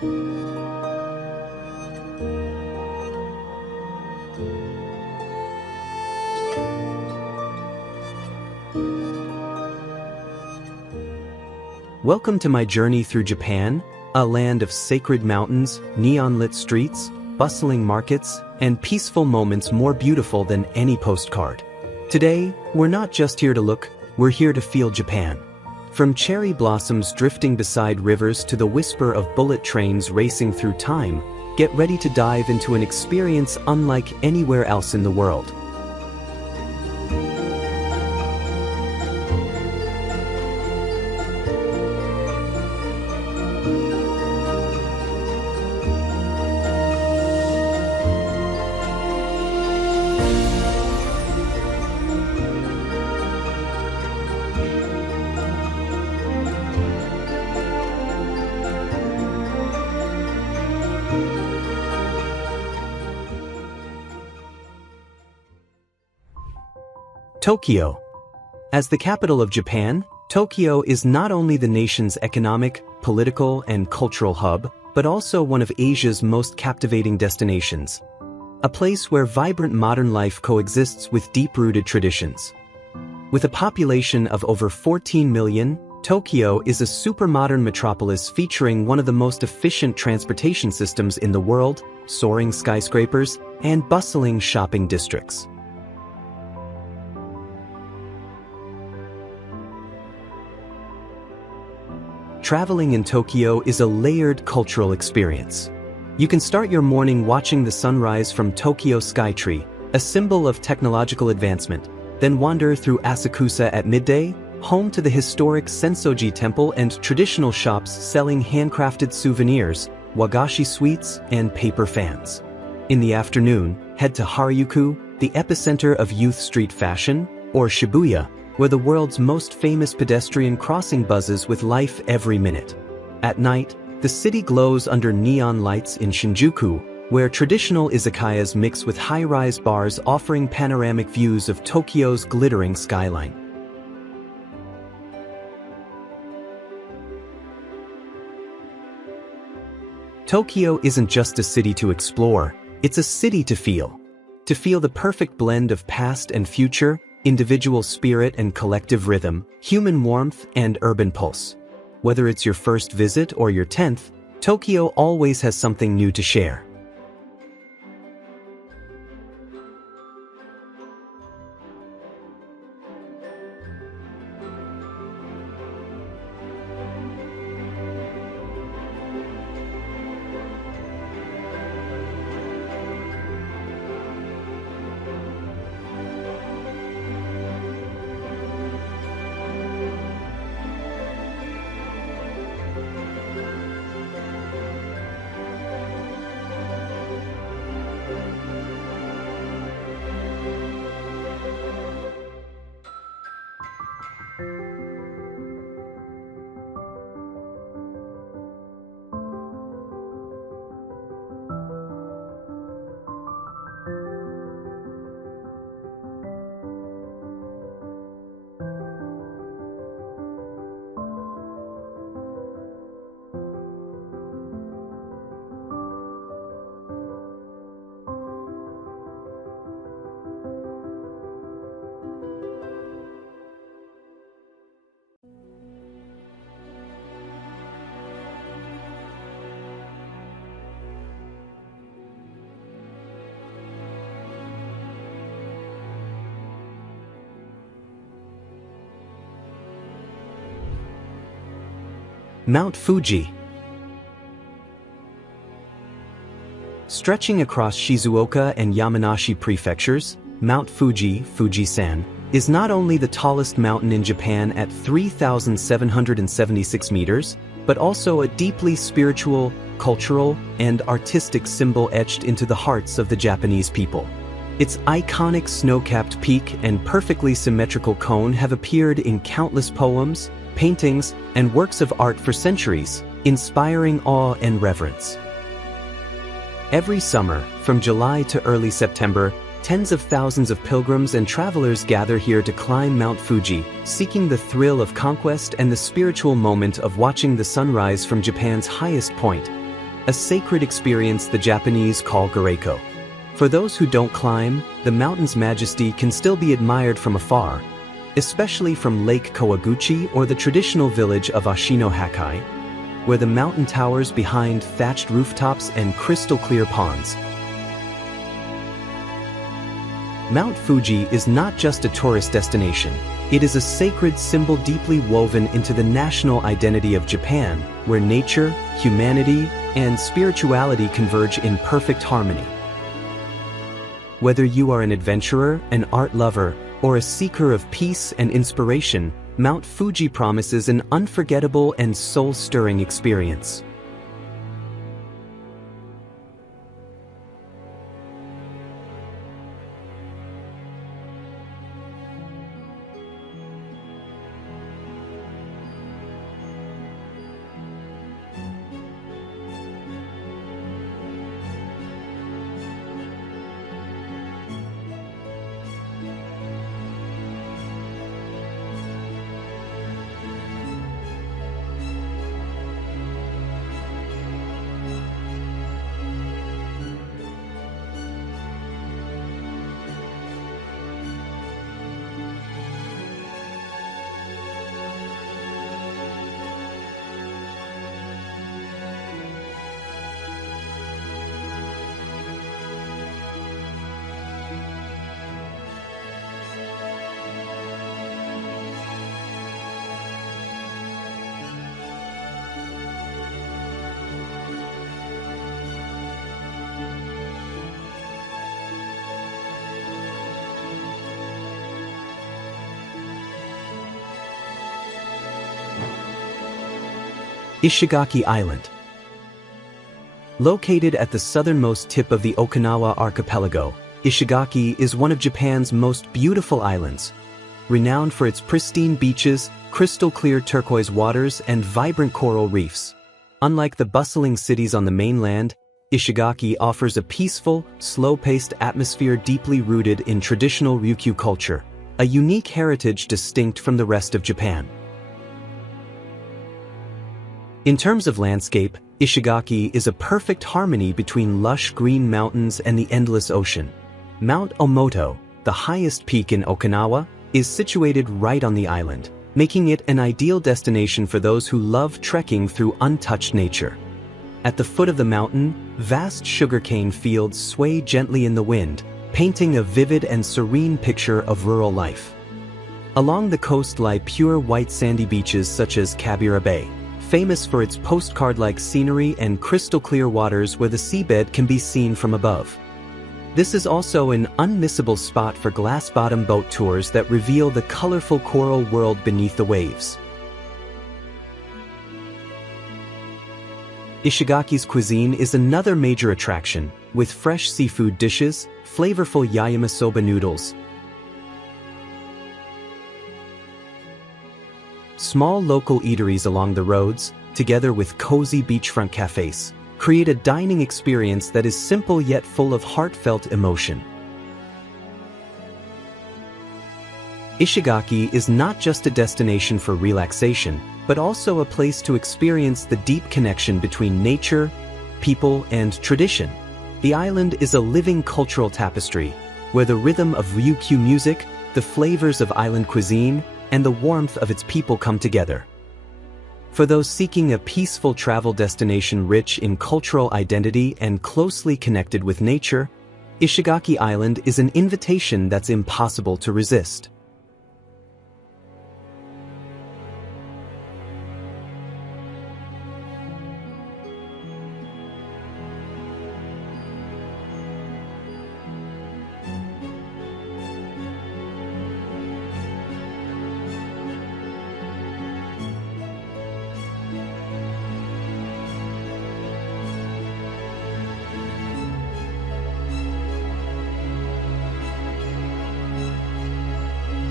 Welcome to my journey through Japan, a land of sacred mountains, neon-lit streets, bustling markets, and peaceful moments more beautiful than any postcard. Today, we're not just here to look, we're here to feel Japan. From cherry blossoms drifting beside rivers to the whisper of bullet trains racing through time, get ready to dive into an experience unlike anywhere else in the world. Tokyo. As the capital of Japan, Tokyo is not only the nation's economic, political, and cultural hub, but also one of Asia's most captivating destinations. A place where vibrant modern life coexists with deep-rooted traditions. With a population of over 14 million, Tokyo is a super-modern metropolis featuring one of the most efficient transportation systems in the world, soaring skyscrapers, and bustling shopping districts. Traveling in Tokyo is a layered cultural experience. You can start your morning watching the sunrise from Tokyo Skytree, a symbol of technological advancement, then wander through Asakusa at midday, home to the historic Sensoji Temple and traditional shops selling handcrafted souvenirs, wagashi sweets, and paper fans. In the afternoon, head to Harajuku, the epicenter of youth street fashion, or Shibuya, where the world's most famous pedestrian crossing buzzes with life every minute. At night, the city glows under neon lights in Shinjuku, where traditional izakayas mix with high-rise bars offering panoramic views of Tokyo's glittering skyline. Tokyo isn't just a city to explore, it's a city to feel. To feel the perfect blend of past and future, individual spirit and collective rhythm, human warmth and urban pulse. Whether it's your first visit or your 10th, Tokyo always has something new to share. Mount Fuji. Stretching across Shizuoka and Yamanashi prefectures, Mount Fuji, Fujisan, is not only the tallest mountain in Japan at 3,776 meters, but also a deeply spiritual, cultural, and artistic symbol etched into the hearts of the Japanese people. Its iconic snow-capped peak and perfectly symmetrical cone have appeared in countless poems, paintings, and works of art for centuries, inspiring awe and reverence. Every summer, from July to early September, tens of thousands of pilgrims and travelers gather here to climb Mount Fuji, seeking the thrill of conquest and the spiritual moment of watching the sunrise from Japan's highest point. a sacred experience the Japanese call gareiko. For those who don't climb, the mountain's majesty can still be admired from afar, especially from Lake Kawaguchi or the traditional village of Ashino Hakkai, where the mountain towers behind thatched rooftops and crystal-clear ponds. Mount Fuji is not just a tourist destination, it is a sacred symbol deeply woven into the national identity of Japan, where nature, humanity, and spirituality converge in perfect harmony. Whether you are an adventurer, an art lover, or a seeker of peace and inspiration, Mount Fuji promises an unforgettable and soul-stirring experience. Ishigaki Island. Located at the southernmost tip of the Okinawa archipelago, Ishigaki is one of Japan's most beautiful islands. Renowned for its pristine beaches, crystal-clear turquoise waters, and vibrant coral reefs. Unlike the bustling cities on the mainland, Ishigaki offers a peaceful, slow-paced atmosphere deeply rooted in traditional Ryukyu culture, a unique heritage distinct from the rest of Japan. In terms of landscape, Ishigaki is a perfect harmony between lush green mountains and the endless ocean. Mount Omoto, the highest peak in Okinawa, is situated right on the island, making it an ideal destination for those who love trekking through untouched nature. At the foot of the mountain, vast sugarcane fields sway gently in the wind, painting a vivid and serene picture of rural life. Along the coast lie pure white sandy beaches such as Kabira Bay, famous for its postcard-like scenery and crystal-clear waters where the seabed can be seen from above. This is also an unmissable spot for glass-bottom boat tours that reveal the colorful coral world beneath the waves. Ishigaki's cuisine is another major attraction, with fresh seafood dishes, flavorful yakisoba noodles, small local eateries along the roads, together with cozy beachfront cafes, create a dining experience that is simple yet full of heartfelt emotion. Ishigaki is not just a destination for relaxation, but also a place to experience the deep connection between nature, people, and tradition. The island is a living cultural tapestry, where the rhythm of Ryukyu music, the flavors of island cuisine, and the warmth of its people come together. For those seeking a peaceful travel destination rich in cultural identity and closely connected with nature, Ishigaki Island is an invitation that's impossible to resist.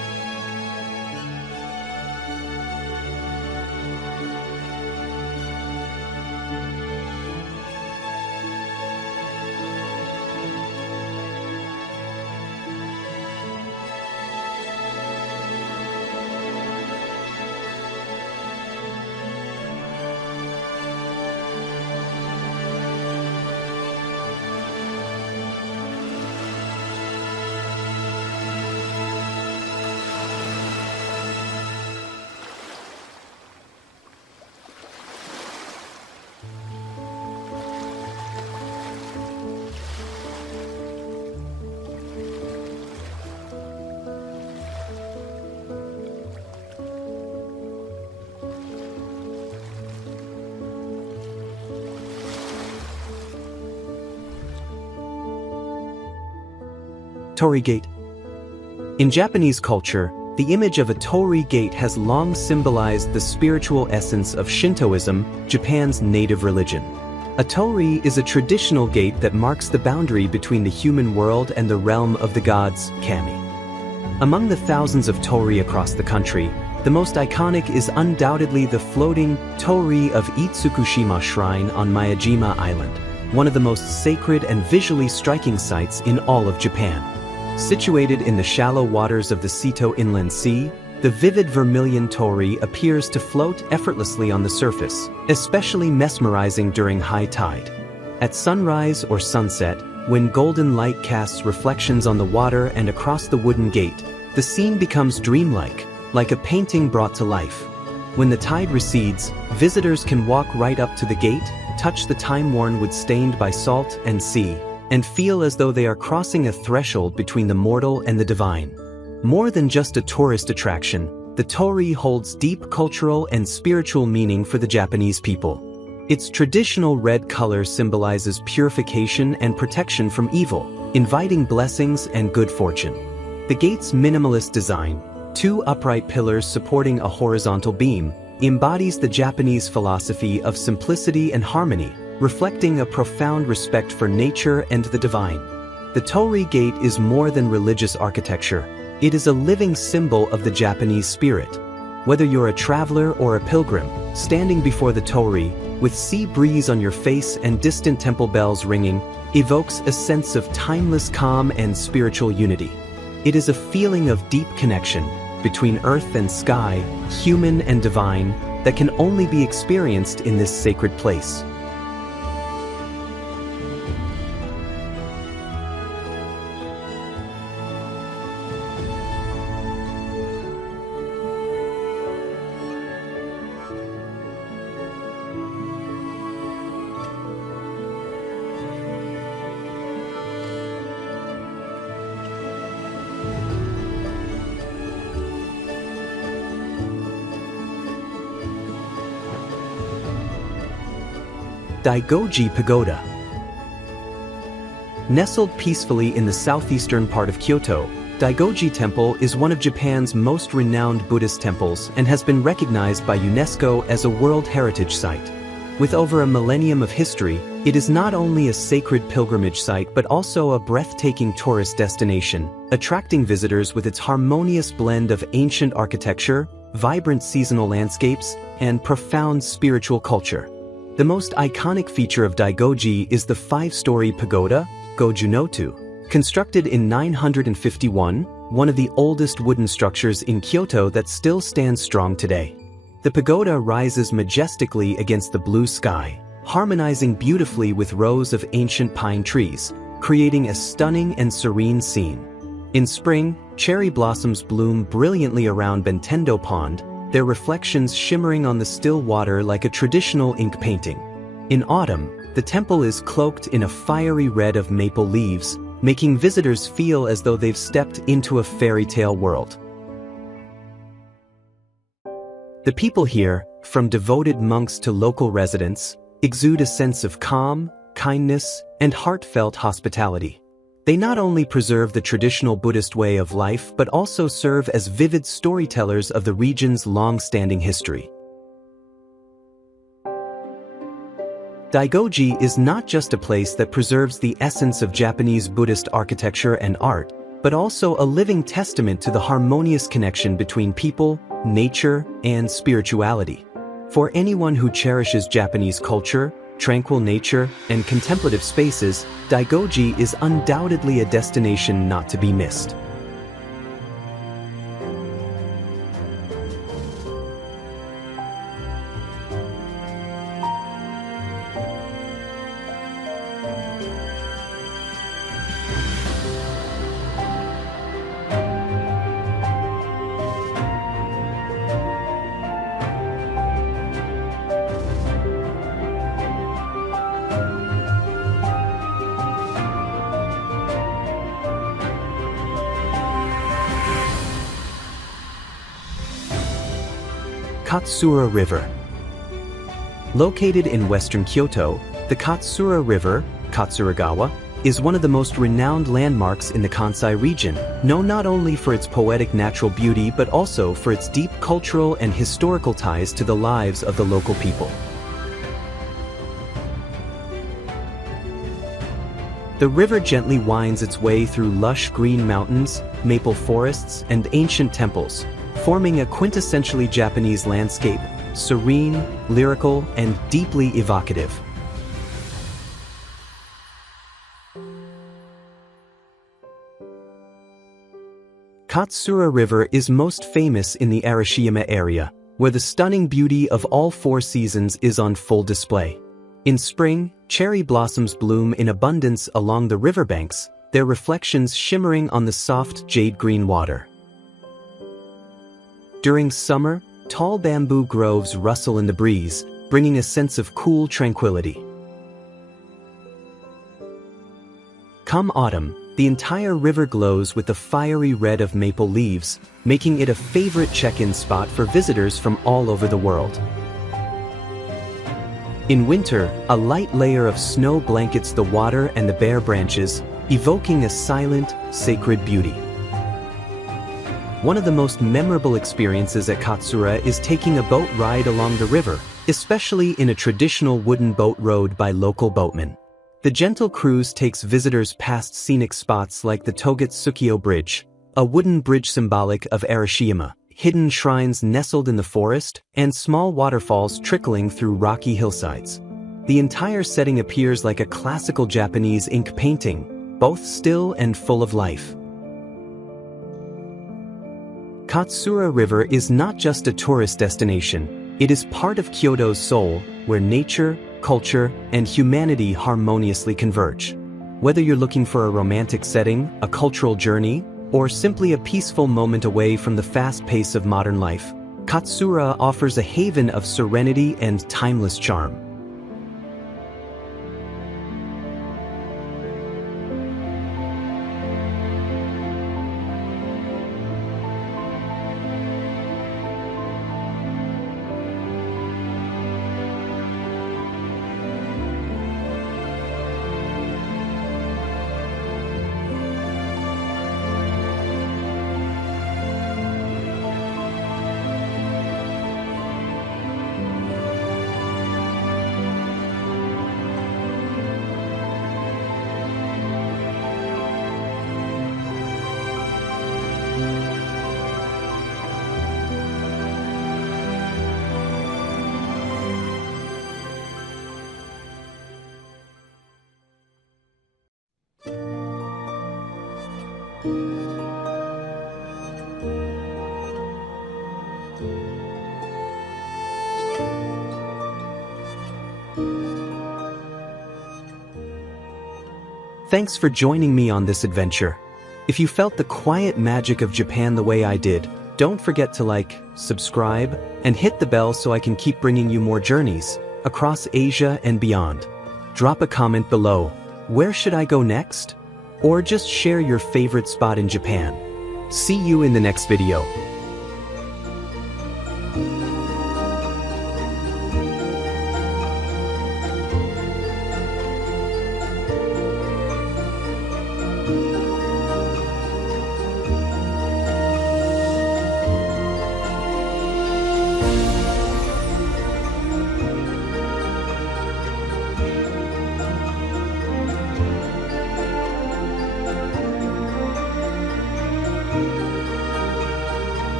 Torii Gate. In Japanese culture, the image of a torii gate has long symbolized the spiritual essence of Shintoism, Japan's native religion. A torii is a traditional gate that marks the boundary between the human world and the realm of the gods, kami. Among the thousands of torii across the country, the most iconic is undoubtedly the floating torii of Itsukushima Shrine on Miyajima Island, one of the most sacred and visually striking sights in all of Japan. Situated in the shallow waters of the Seto Inland Sea, the vivid vermilion torii appears to float effortlessly on the surface, especially mesmerizing during high tide. At sunrise or sunset, when golden light casts reflections on the water and across the wooden gate, the scene becomes dreamlike, like a painting brought to life. When the tide recedes, visitors can walk right up to the gate, touch the time-worn wood stained by salt and sea, and feel as though they are crossing a threshold between the mortal and the divine. More than just a tourist attraction, the torii holds deep cultural and spiritual meaning for the Japanese people. Its traditional red color symbolizes purification and protection from evil, inviting blessings and good fortune. The gate's minimalist design, two upright pillars supporting a horizontal beam, embodies the Japanese philosophy of simplicity and harmony, reflecting a profound respect for nature and the divine. The torii gate is more than religious architecture. It is a living symbol of the Japanese spirit. Whether you're a traveler or a pilgrim, standing before the torii, with sea breeze on your face and distant temple bells ringing, evokes a sense of timeless calm and spiritual unity. It is a feeling of deep connection between earth and sky, human and divine, that can only be experienced in this sacred place. Daigoji Pagoda. Nestled peacefully in the southeastern part of Kyoto, Daigoji Temple is one of Japan's most renowned Buddhist temples and has been recognized by UNESCO as a World Heritage Site. With over a millennium of history, it is not only a sacred pilgrimage site but also a breathtaking tourist destination, attracting visitors with its harmonious blend of ancient architecture, vibrant seasonal landscapes, and profound spiritual culture. The most iconic feature of Daigoji is the five-story pagoda, Gojunotu. Constructed in 951, one of the oldest wooden structures in Kyoto that still stands strong today. The pagoda rises majestically against the blue sky, harmonizing beautifully with rows of ancient pine trees, creating a stunning and serene scene. In spring, cherry blossoms bloom brilliantly around Bentendo Pond, their reflections shimmering on the still water like a traditional ink painting. In autumn, the temple is cloaked in a fiery red of maple leaves, making visitors feel as though they've stepped into a fairy tale world. The people here, from devoted monks to local residents, exude a sense of calm, kindness, and heartfelt hospitality. They not only preserve the traditional Buddhist way of life but also serve as vivid storytellers of the region's long-standing history. Daigoji is not just a place that preserves the essence of Japanese Buddhist architecture and art, but also a living testament to the harmonious connection between people, nature, and spirituality. For anyone who cherishes Japanese culture, tranquil nature, and contemplative spaces, Daigoji is undoubtedly a destination not to be missed. Katsura River. Located in western Kyoto, the Katsura River, Katsuragawa, is one of the most renowned landmarks in the Kansai region, known not only for its poetic natural beauty but also for its deep cultural and historical ties to the lives of the local people. The river gently winds its way through lush green mountains, maple forests, and ancient temples, forming a quintessentially Japanese landscape, serene, lyrical, and deeply evocative. Katsura River is most famous in the Arashiyama area, where the stunning beauty of all four seasons is on full display. In spring, cherry blossoms bloom in abundance along the riverbanks, their reflections shimmering on the soft jade-green water. During summer, tall bamboo groves rustle in the breeze, bringing a sense of cool tranquility. Come autumn, the entire river glows with the fiery red of maple leaves, making it a favorite check-in spot for visitors from all over the world. In winter, a light layer of snow blankets the water and the bare branches, evoking a silent, sacred beauty. One of the most memorable experiences at Katsura is taking a boat ride along the river, especially in a traditional wooden boat rowed by local boatmen. The gentle cruise takes visitors past scenic spots like the Togetsukiyo Bridge, a wooden bridge symbolic of Arashiyama, hidden shrines nestled in the forest, and small waterfalls trickling through rocky hillsides. The entire setting appears like a classical Japanese ink painting, both still and full of life. Katsura River is not just a tourist destination, it is part of Kyoto's soul, where nature, culture, and humanity harmoniously converge. Whether you're looking for a romantic setting, a cultural journey, or simply a peaceful moment away from the fast pace of modern life, Katsura offers a haven of serenity and timeless charm. Thanks for joining me on this adventure. If you felt the quiet magic of Japan the way I did, don't forget to like, subscribe, and hit the bell so I can keep bringing you more journeys across Asia and beyond. Drop a comment below. Where should I go next? Or just share your favorite spot in Japan. See you in the next video.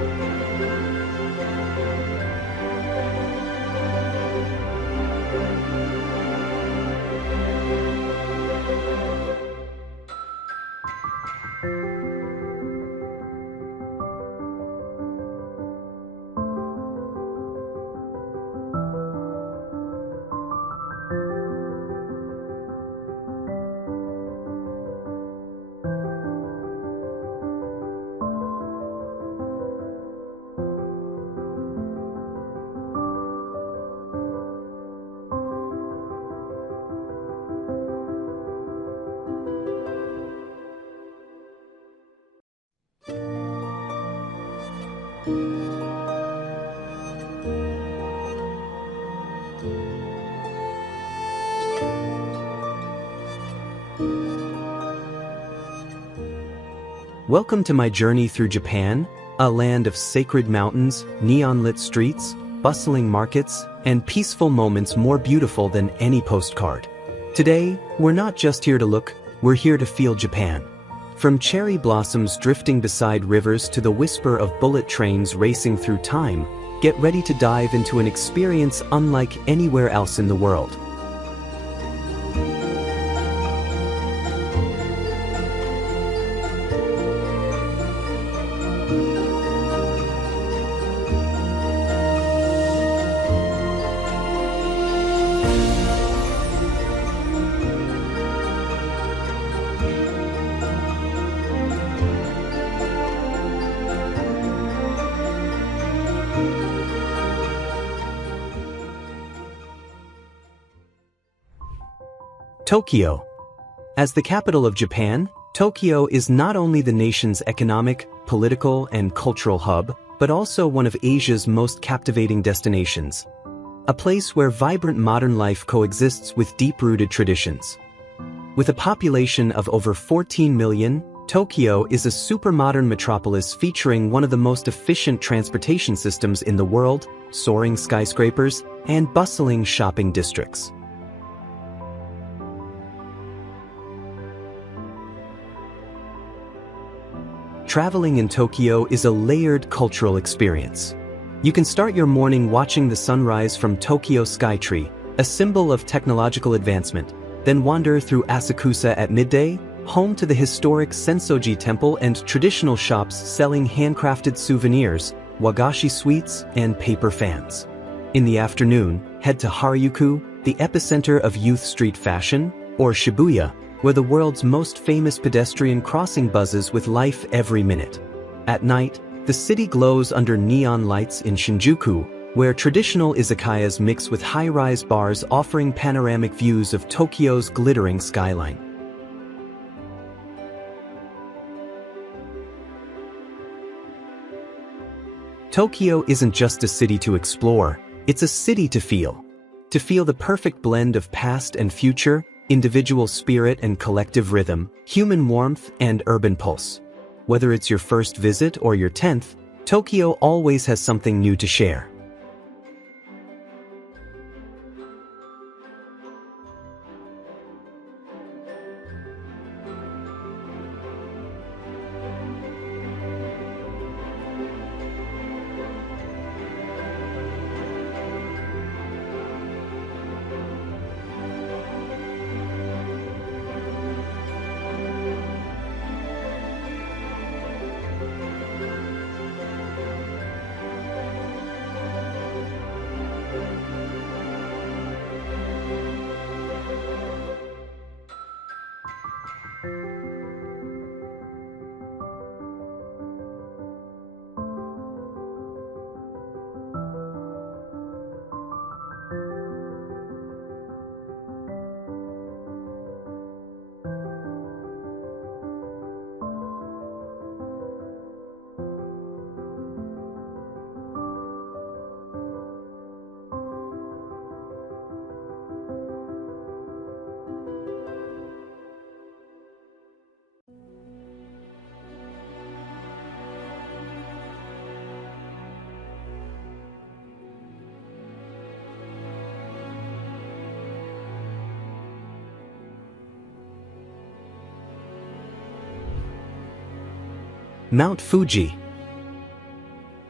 Welcome to my journey through Japan, a land of sacred mountains, neon-lit streets, bustling markets, and peaceful moments more beautiful than any postcard. Today, we're not just here to look, we're here to feel Japan. From cherry blossoms drifting beside rivers to the whisper of bullet trains racing through time, get ready to dive into an experience unlike anywhere else in the world. Tokyo. As the capital of Japan, Tokyo is not only the nation's economic, political, and cultural hub, but also one of Asia's most captivating destinations. A place where vibrant modern life coexists with deep-rooted traditions. With a population of over 14 million, Tokyo is a super-modern metropolis featuring one of the most efficient transportation systems in the world, soaring skyscrapers, and bustling shopping districts. Traveling in Tokyo is a layered cultural experience. You can start your morning watching the sunrise from Tokyo Skytree, a symbol of technological advancement, then wander through Asakusa at midday, home to the historic Sensoji Temple and traditional shops selling handcrafted souvenirs, wagashi sweets, and paper fans. In the afternoon, head to Harajuku, the epicenter of youth street fashion, or Shibuya, where the world's most famous pedestrian crossing buzzes with life every minute. At night, the city glows under neon lights in Shinjuku, where traditional izakayas mix with high-rise bars offering panoramic views of Tokyo's glittering skyline. Tokyo isn't just a city to explore, it's a city to feel. To feel the perfect blend of past and future, individual spirit and collective rhythm, human warmth and urban pulse. Whether it's your first visit or your 10th, Tokyo always has something new to share. Mount Fuji.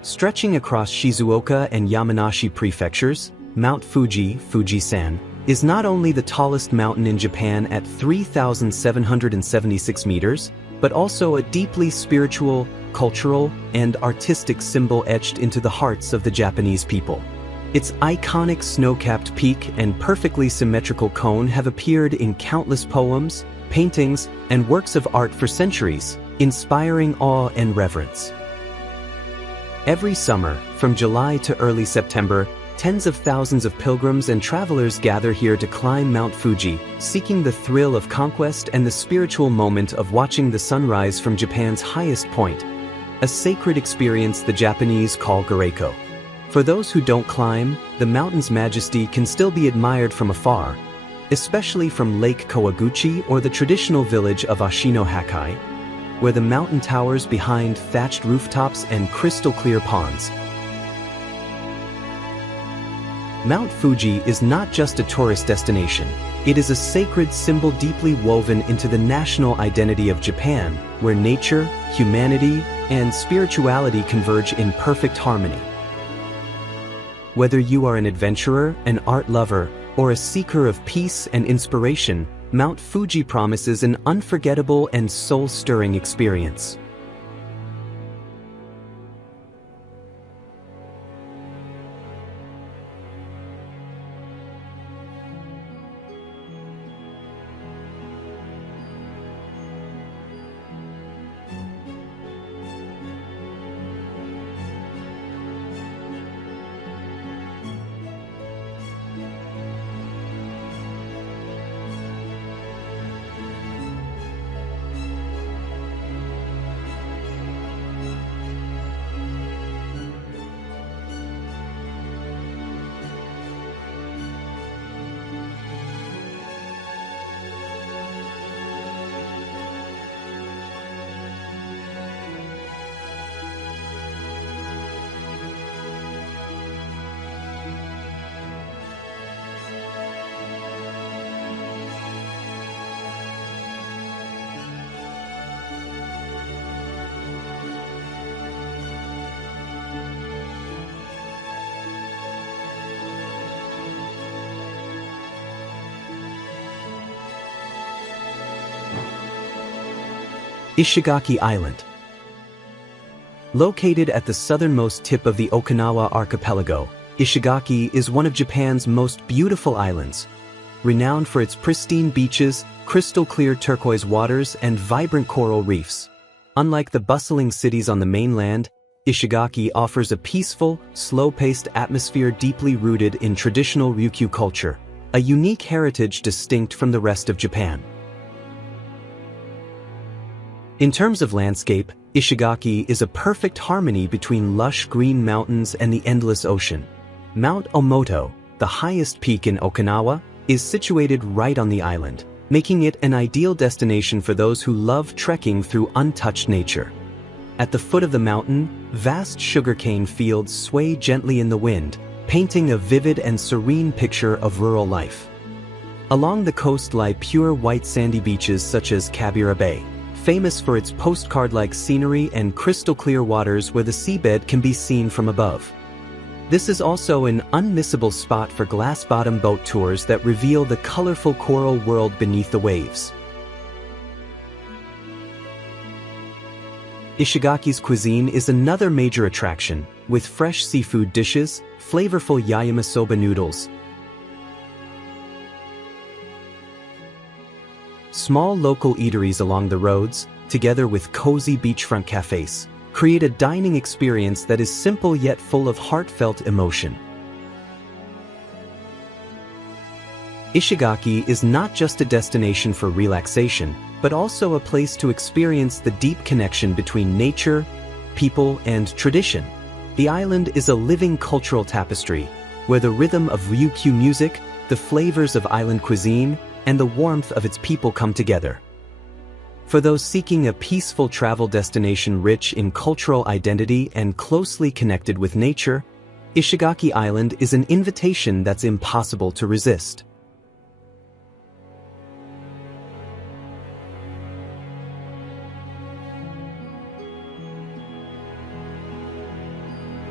Stretching across Shizuoka and Yamanashi prefectures, Mount Fuji, Fujisan, is not only the tallest mountain in Japan at 3,776 meters, but also a deeply spiritual, cultural, and artistic symbol etched into the hearts of the Japanese people. Its iconic snow-capped peak and perfectly symmetrical cone have appeared in countless poems, paintings, and works of art for centuries, inspiring awe and reverence. Every summer, from July to early September, tens of thousands of pilgrims and travelers gather here to climb Mount Fuji, seeking the thrill of conquest and the spiritual moment of watching the sunrise from Japan's highest point, a sacred experience the Japanese call graceful. For those who don't climb, the mountain's majesty can still be admired from afar, especially from Lake Kawaguchi or the traditional village of Ashino Hakkai, where the mountain towers behind thatched rooftops and crystal-clear ponds. Mount Fuji is not just a tourist destination, it is a sacred symbol deeply woven into the national identity of Japan, where nature, humanity, and spirituality converge in perfect harmony. Whether you are an adventurer, an art lover, or a seeker of peace and inspiration, Mount Fuji promises an unforgettable and soul-stirring experience. Ishigaki Island. Located at the southernmost tip of the Okinawa archipelago, Ishigaki is one of Japan's most beautiful islands. Renowned for its pristine beaches, crystal-clear turquoise waters, and vibrant coral reefs. Unlike the bustling cities on the mainland, Ishigaki offers a peaceful, slow-paced atmosphere deeply rooted in traditional Ryukyu culture, a unique heritage distinct from the rest of Japan. In terms of landscape, Ishigaki is a perfect harmony between lush green mountains and the endless ocean. Mount Omoto, the highest peak in Okinawa, is situated right on the island, making it an ideal destination for those who love trekking through untouched nature. At the foot of the mountain, vast sugarcane fields sway gently in the wind, painting a vivid and serene picture of rural life. Along the coast lie pure white sandy beaches such as Kabira Bay, famous for its postcard-like scenery and crystal-clear waters where the seabed can be seen from above. This is also an unmissable spot for glass-bottom boat tours that reveal the colorful coral world beneath the waves. Ishigaki's cuisine is another major attraction, with fresh seafood dishes, flavorful yakisoba noodles, small local eateries along the roads, together with cozy beachfront cafes, create a dining experience that is simple yet full of heartfelt emotion. Ishigaki is not just a destination for relaxation, but also a place to experience the deep connection between nature, people, and tradition. The island is a living cultural tapestry, where the rhythm of Ryukyu music, the flavors of island cuisine, and the warmth of its people come together. For those seeking a peaceful travel destination rich in cultural identity and closely connected with nature, Ishigaki Island is an invitation that's impossible to resist.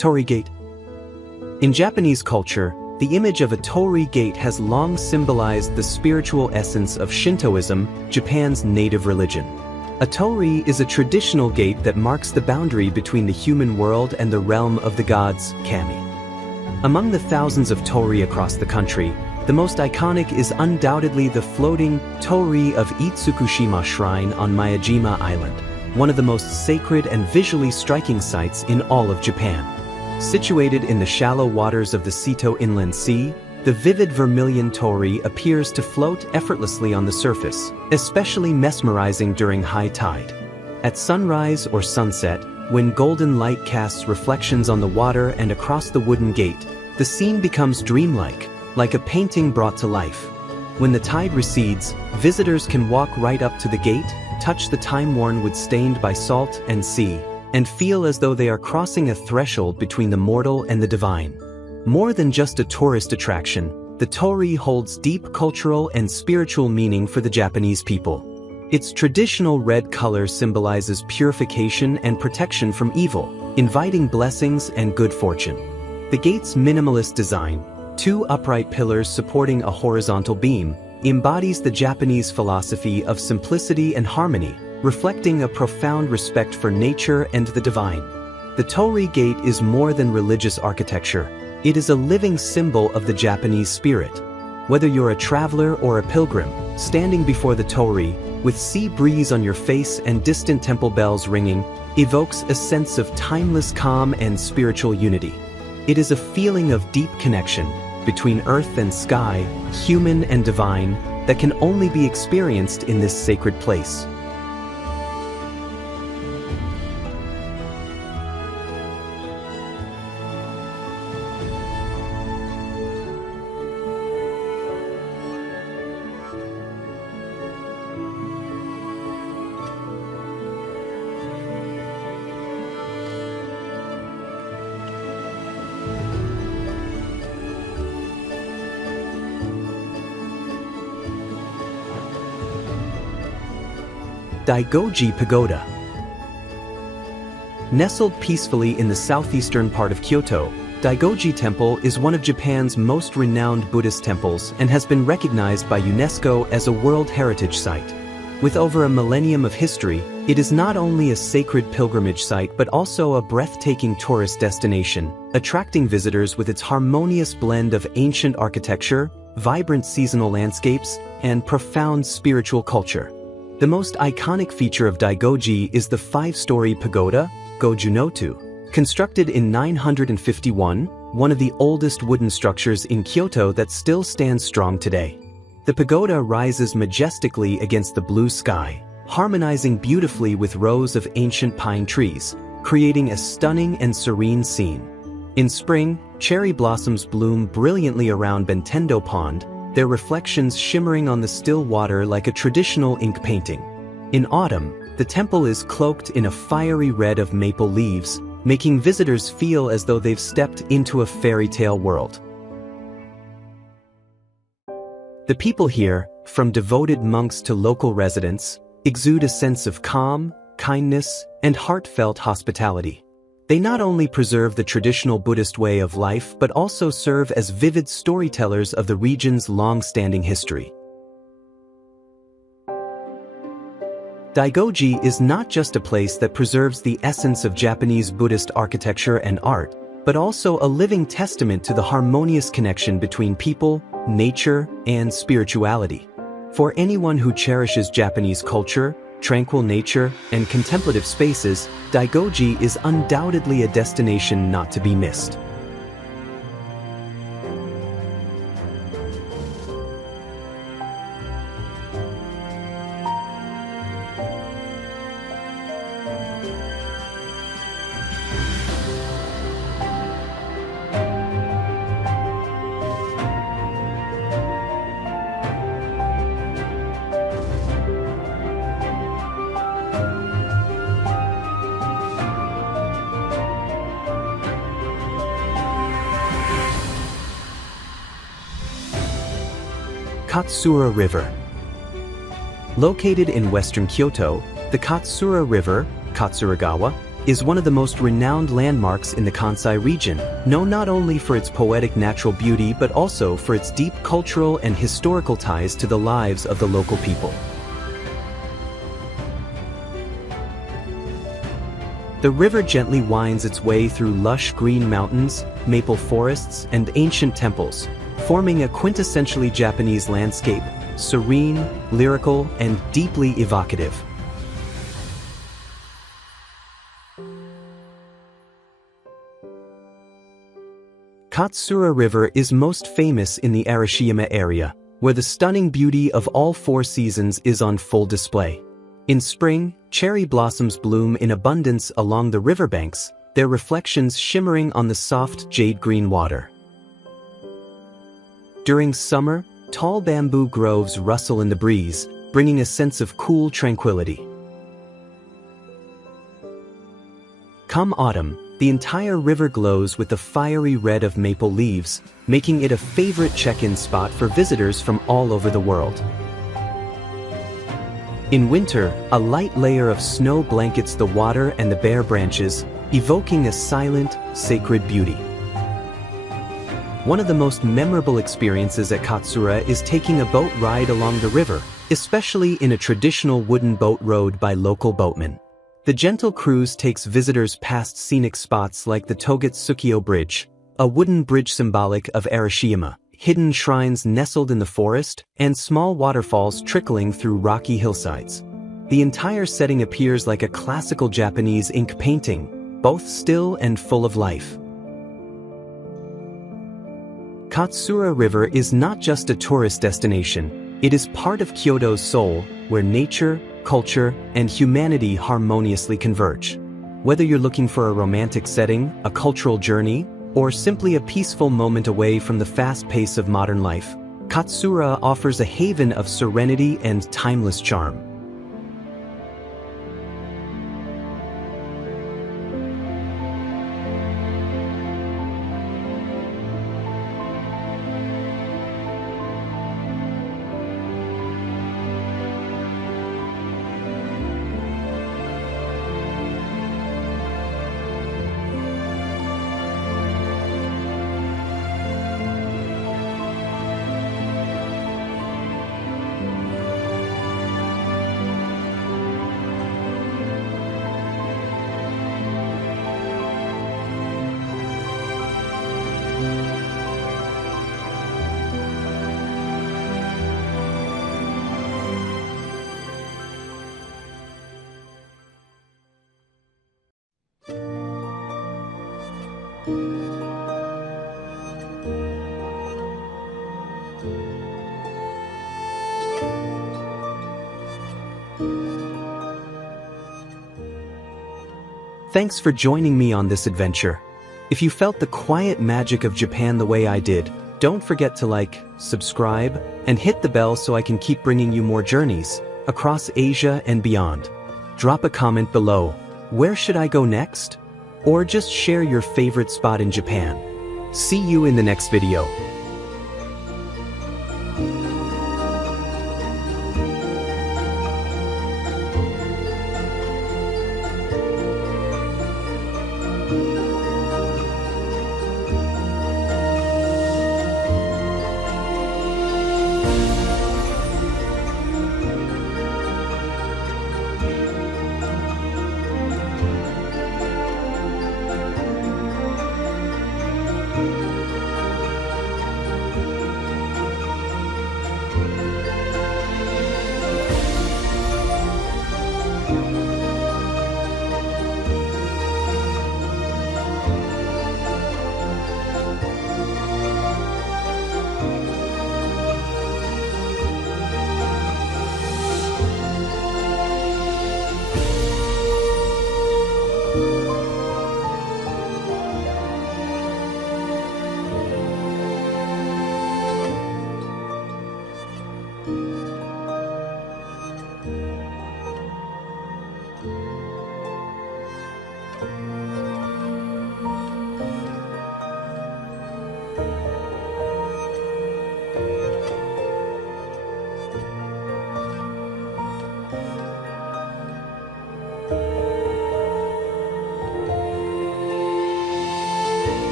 Torii Gate. In Japanese culture, the image of a torii gate has long symbolized the spiritual essence of Shintoism, Japan's native religion. A torii is a traditional gate that marks the boundary between the human world and the realm of the gods, kami. Among the thousands of torii across the country, the most iconic is undoubtedly the floating torii of Itsukushima Shrine on Miyajima Island, one of the most sacred and visually striking sights in all of Japan. Situated in the shallow waters of the Seto Inland Sea, the vivid vermilion torii appears to float effortlessly on the surface, especially mesmerizing during high tide. At sunrise or sunset, when golden light casts reflections on the water and across the wooden gate, the scene becomes dreamlike, like a painting brought to life. When the tide recedes, visitors can walk right up to the gate, touch the time-worn wood stained by salt and sea, and feel as though they are crossing a threshold between the mortal and the divine. More than just a tourist attraction, the torii holds deep cultural and spiritual meaning for the Japanese people. Its traditional red color symbolizes purification and protection from evil, inviting blessings and good fortune. The gate's minimalist design, two upright pillars supporting a horizontal beam, embodies the Japanese philosophy of simplicity and harmony, reflecting a profound respect for nature and the divine. The torii gate is more than religious architecture. It is a living symbol of the Japanese spirit. Whether you're a traveler or a pilgrim, standing before the torii, with sea breeze on your face and distant temple bells ringing, evokes a sense of timeless calm and spiritual unity. It is a feeling of deep connection between earth and sky, human and divine, that can only be experienced in this sacred place. Daigoji Pagoda. Nestled peacefully in the southeastern part of Kyoto, Daigoji Temple is one of Japan's most renowned Buddhist temples and has been recognized by UNESCO as a World Heritage Site. With over a millennium of history, it is not only a sacred pilgrimage site but also a breathtaking tourist destination, attracting visitors with its harmonious blend of ancient architecture, vibrant seasonal landscapes, and profound spiritual culture. The most iconic feature of Daigoji is the five-story pagoda, Gojunotu. Constructed in 951, one of the oldest wooden structures in Kyoto that still stands strong today. The pagoda rises majestically against the blue sky, harmonizing beautifully with rows of ancient pine trees, creating a stunning and serene scene. In spring, cherry blossoms bloom brilliantly around Bentendo Pond, their reflections shimmering on the still water like a traditional ink painting. In autumn, the temple is cloaked in a fiery red of maple leaves, making visitors feel as though they've stepped into a fairy tale world. The people here, from devoted monks to local residents, exude a sense of calm, kindness, and heartfelt hospitality. They not only preserve the traditional Buddhist way of life but also serve as vivid storytellers of the region's long-standing history. Daigoji is not just a place that preserves the essence of Japanese Buddhist architecture and art, but also a living testament to the harmonious connection between people, nature, and spirituality. For anyone who cherishes Japanese culture, tranquil nature, and contemplative spaces, Daigoji is undoubtedly a destination not to be missed. Katsura River. Located in western Kyoto, the Katsura River, Katsuragawa, is one of the most renowned landmarks in the Kansai region, known not only for its poetic natural beauty but also for its deep cultural and historical ties to the lives of the local people. The river gently winds its way through lush green mountains, maple forests, and ancient temples, forming a quintessentially Japanese landscape, serene, lyrical, and deeply evocative. Katsura River is most famous in the Arashiyama area, where the stunning beauty of all four seasons is on full display. In spring, cherry blossoms bloom in abundance along the riverbanks, their reflections shimmering on the soft jade-green water. During summer, tall bamboo groves rustle in the breeze, bringing a sense of cool tranquility. Come autumn, the entire river glows with the fiery red of maple leaves, making it a favorite check-in spot for visitors from all over the world. In winter, a light layer of snow blankets the water and the bare branches, evoking a silent, sacred beauty. One of the most memorable experiences at Katsura is taking a boat ride along the river, especially in a traditional wooden boat rowed by local boatmen. The gentle cruise takes visitors past scenic spots like the Togetsukiyo Bridge, a wooden bridge symbolic of Arashiyama, hidden shrines nestled in the forest, and small waterfalls trickling through rocky hillsides. The entire setting appears like a classical Japanese ink painting, both still and full of life. Katsura River is not just a tourist destination, it is part of Kyoto's soul, where nature, culture, and humanity harmoniously converge. Whether you're looking for a romantic setting, a cultural journey, or simply a peaceful moment away from the fast pace of modern life, Katsura offers a haven of serenity and timeless charm. Thanks for joining me on this adventure. If you felt the quiet magic of Japan the way I did, don't forget to like, subscribe, and hit the bell so I can keep bringing you more journeys across Asia and beyond. Drop a comment below. Where should I go next? Or just share your favorite spot in Japan. See you in the next video.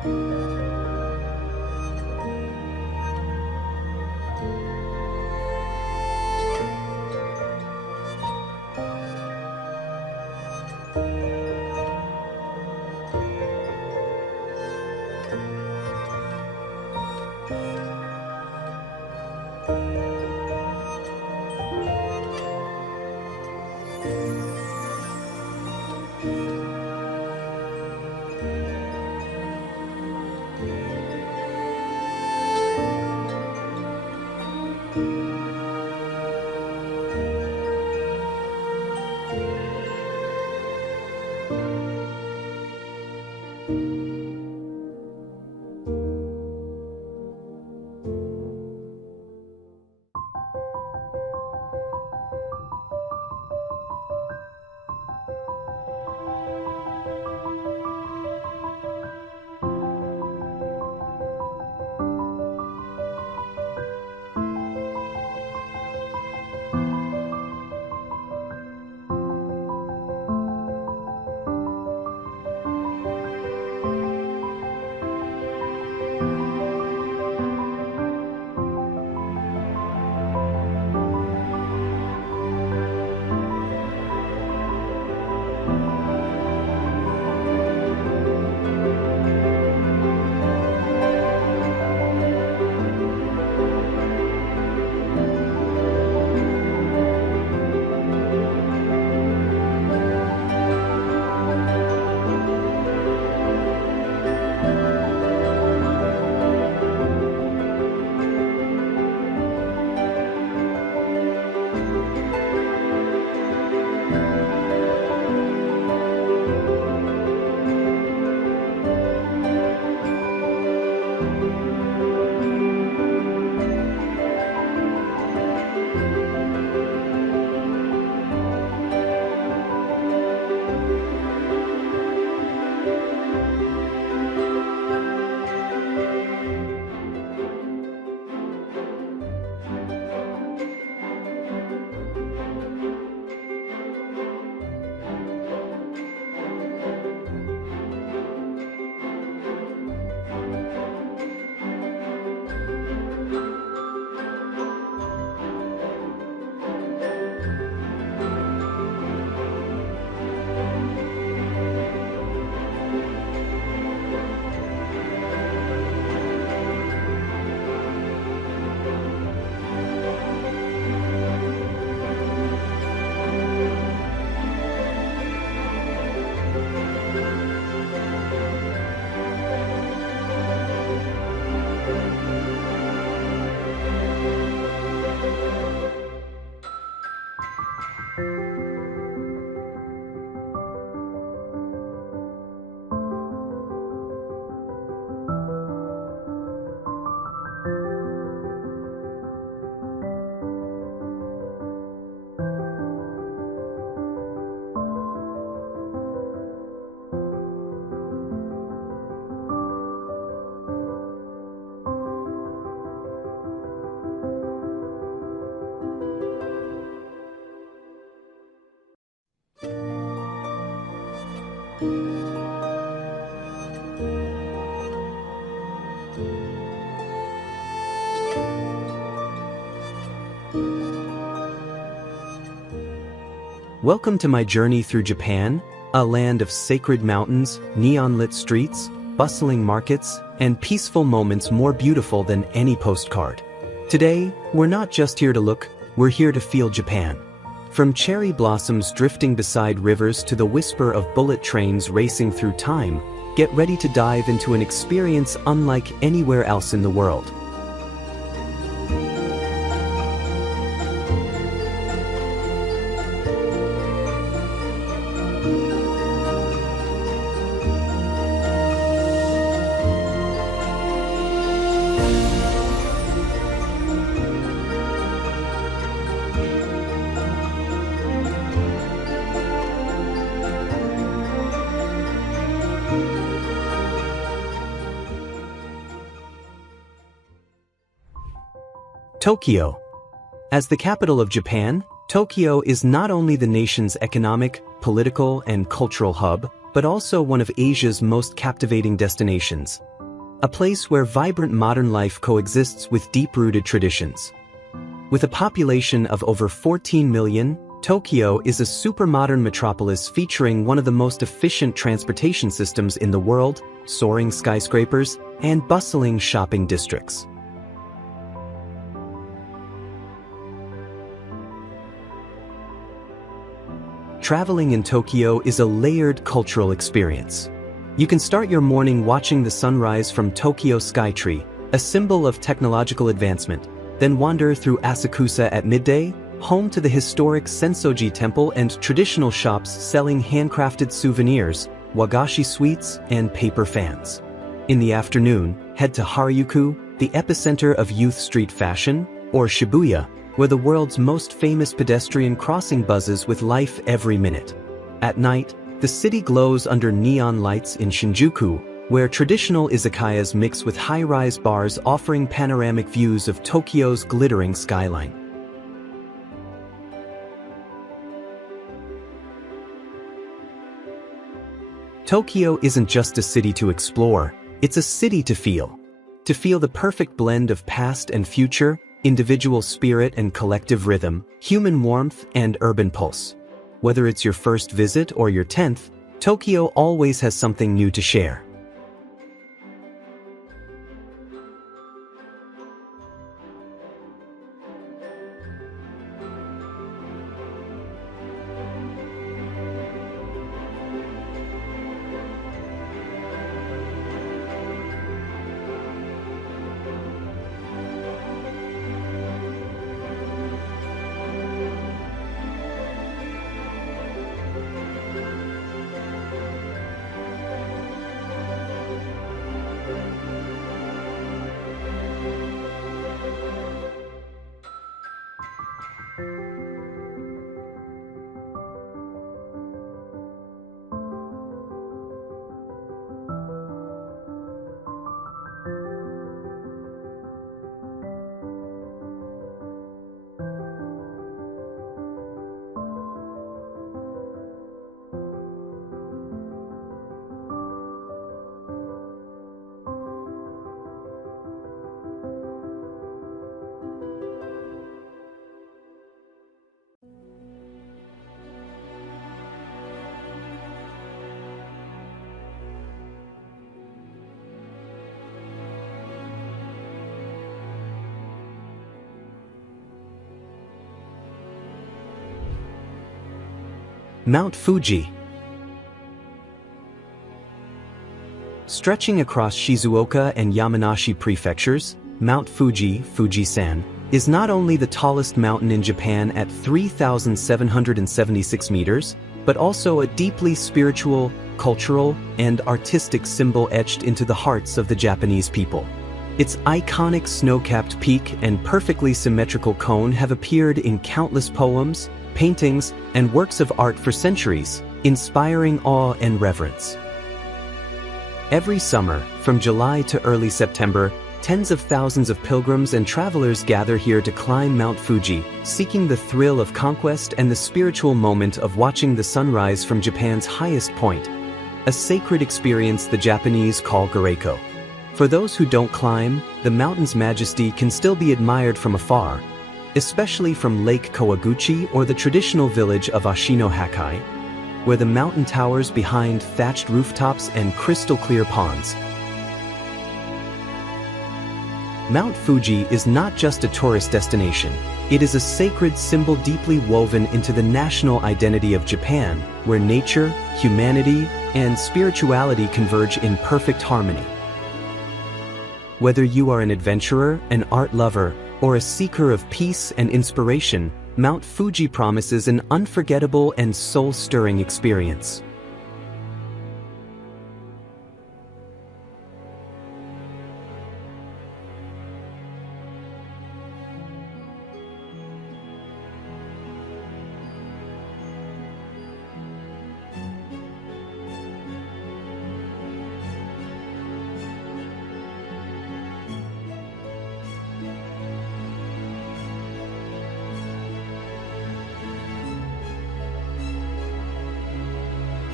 Welcome to my journey through Japan, a land of sacred mountains, neon-lit streets, bustling markets, and peaceful moments more beautiful than any postcard. Today, we're not just here to look, we're here to feel Japan. From cherry blossoms drifting beside rivers to the whisper of bullet trains racing through time, get ready to dive into an experience unlike anywhere else in the world. Tokyo. As the capital of Japan, Tokyo is not only the nation's economic, political, and cultural hub, but also one of Asia's most captivating destinations. a place where vibrant modern life coexists with deep-rooted traditions. With a population of over 14 million, Tokyo is a super-modern metropolis featuring one of the most efficient transportation systems in the world, soaring skyscrapers, and bustling shopping districts. Traveling in Tokyo is a layered cultural experience. You can start your morning watching the sunrise from Tokyo Skytree, a symbol of technological advancement, then wander through Asakusa at midday, home to the historic Sensoji Temple and traditional shops selling handcrafted souvenirs, wagashi sweets, and paper fans. In the afternoon, head to Harajuku, the epicenter of youth street fashion, or Shibuya, where the world's most famous pedestrian crossing buzzes with life every minute. At night, the city glows under neon lights in Shinjuku, where traditional izakayas mix with high-rise bars offering panoramic views of Tokyo's glittering skyline. Tokyo isn't just a city to explore, it's a city to feel. To feel the perfect blend of past and future, individual spirit and collective rhythm, human warmth and urban pulse. Whether it's your first visit or your 10th, Tokyo always has something new to share. Mount Fuji. Stretching across Shizuoka and Yamanashi prefectures, Mount Fuji, Fujisan, is not only the tallest mountain in Japan at 3,776 meters, but also a deeply spiritual, cultural, and artistic symbol etched into the hearts of the Japanese people. Its iconic snow-capped peak and perfectly symmetrical cone have appeared in countless poems, paintings, and works of art for centuries, inspiring awe and reverence. Every summer, from July to early September, tens of thousands of pilgrims and travelers gather here to climb Mount Fuji, seeking the thrill of conquest and the spiritual moment of watching the sunrise from Japan's highest point, a sacred experience the Japanese call gareiko. For those who don't climb, the mountain's majesty can still be admired from afar, especially from Lake Kawaguchi or the traditional village of Ashino Hakkai, where the mountain towers behind thatched rooftops and crystal-clear ponds. Mount Fuji is not just a tourist destination, it is a sacred symbol deeply woven into the national identity of Japan, where nature, humanity, and spirituality converge in perfect harmony. Whether you are an adventurer, an art lover, or a seeker of peace and inspiration, Mount Fuji promises an unforgettable and soul-stirring experience.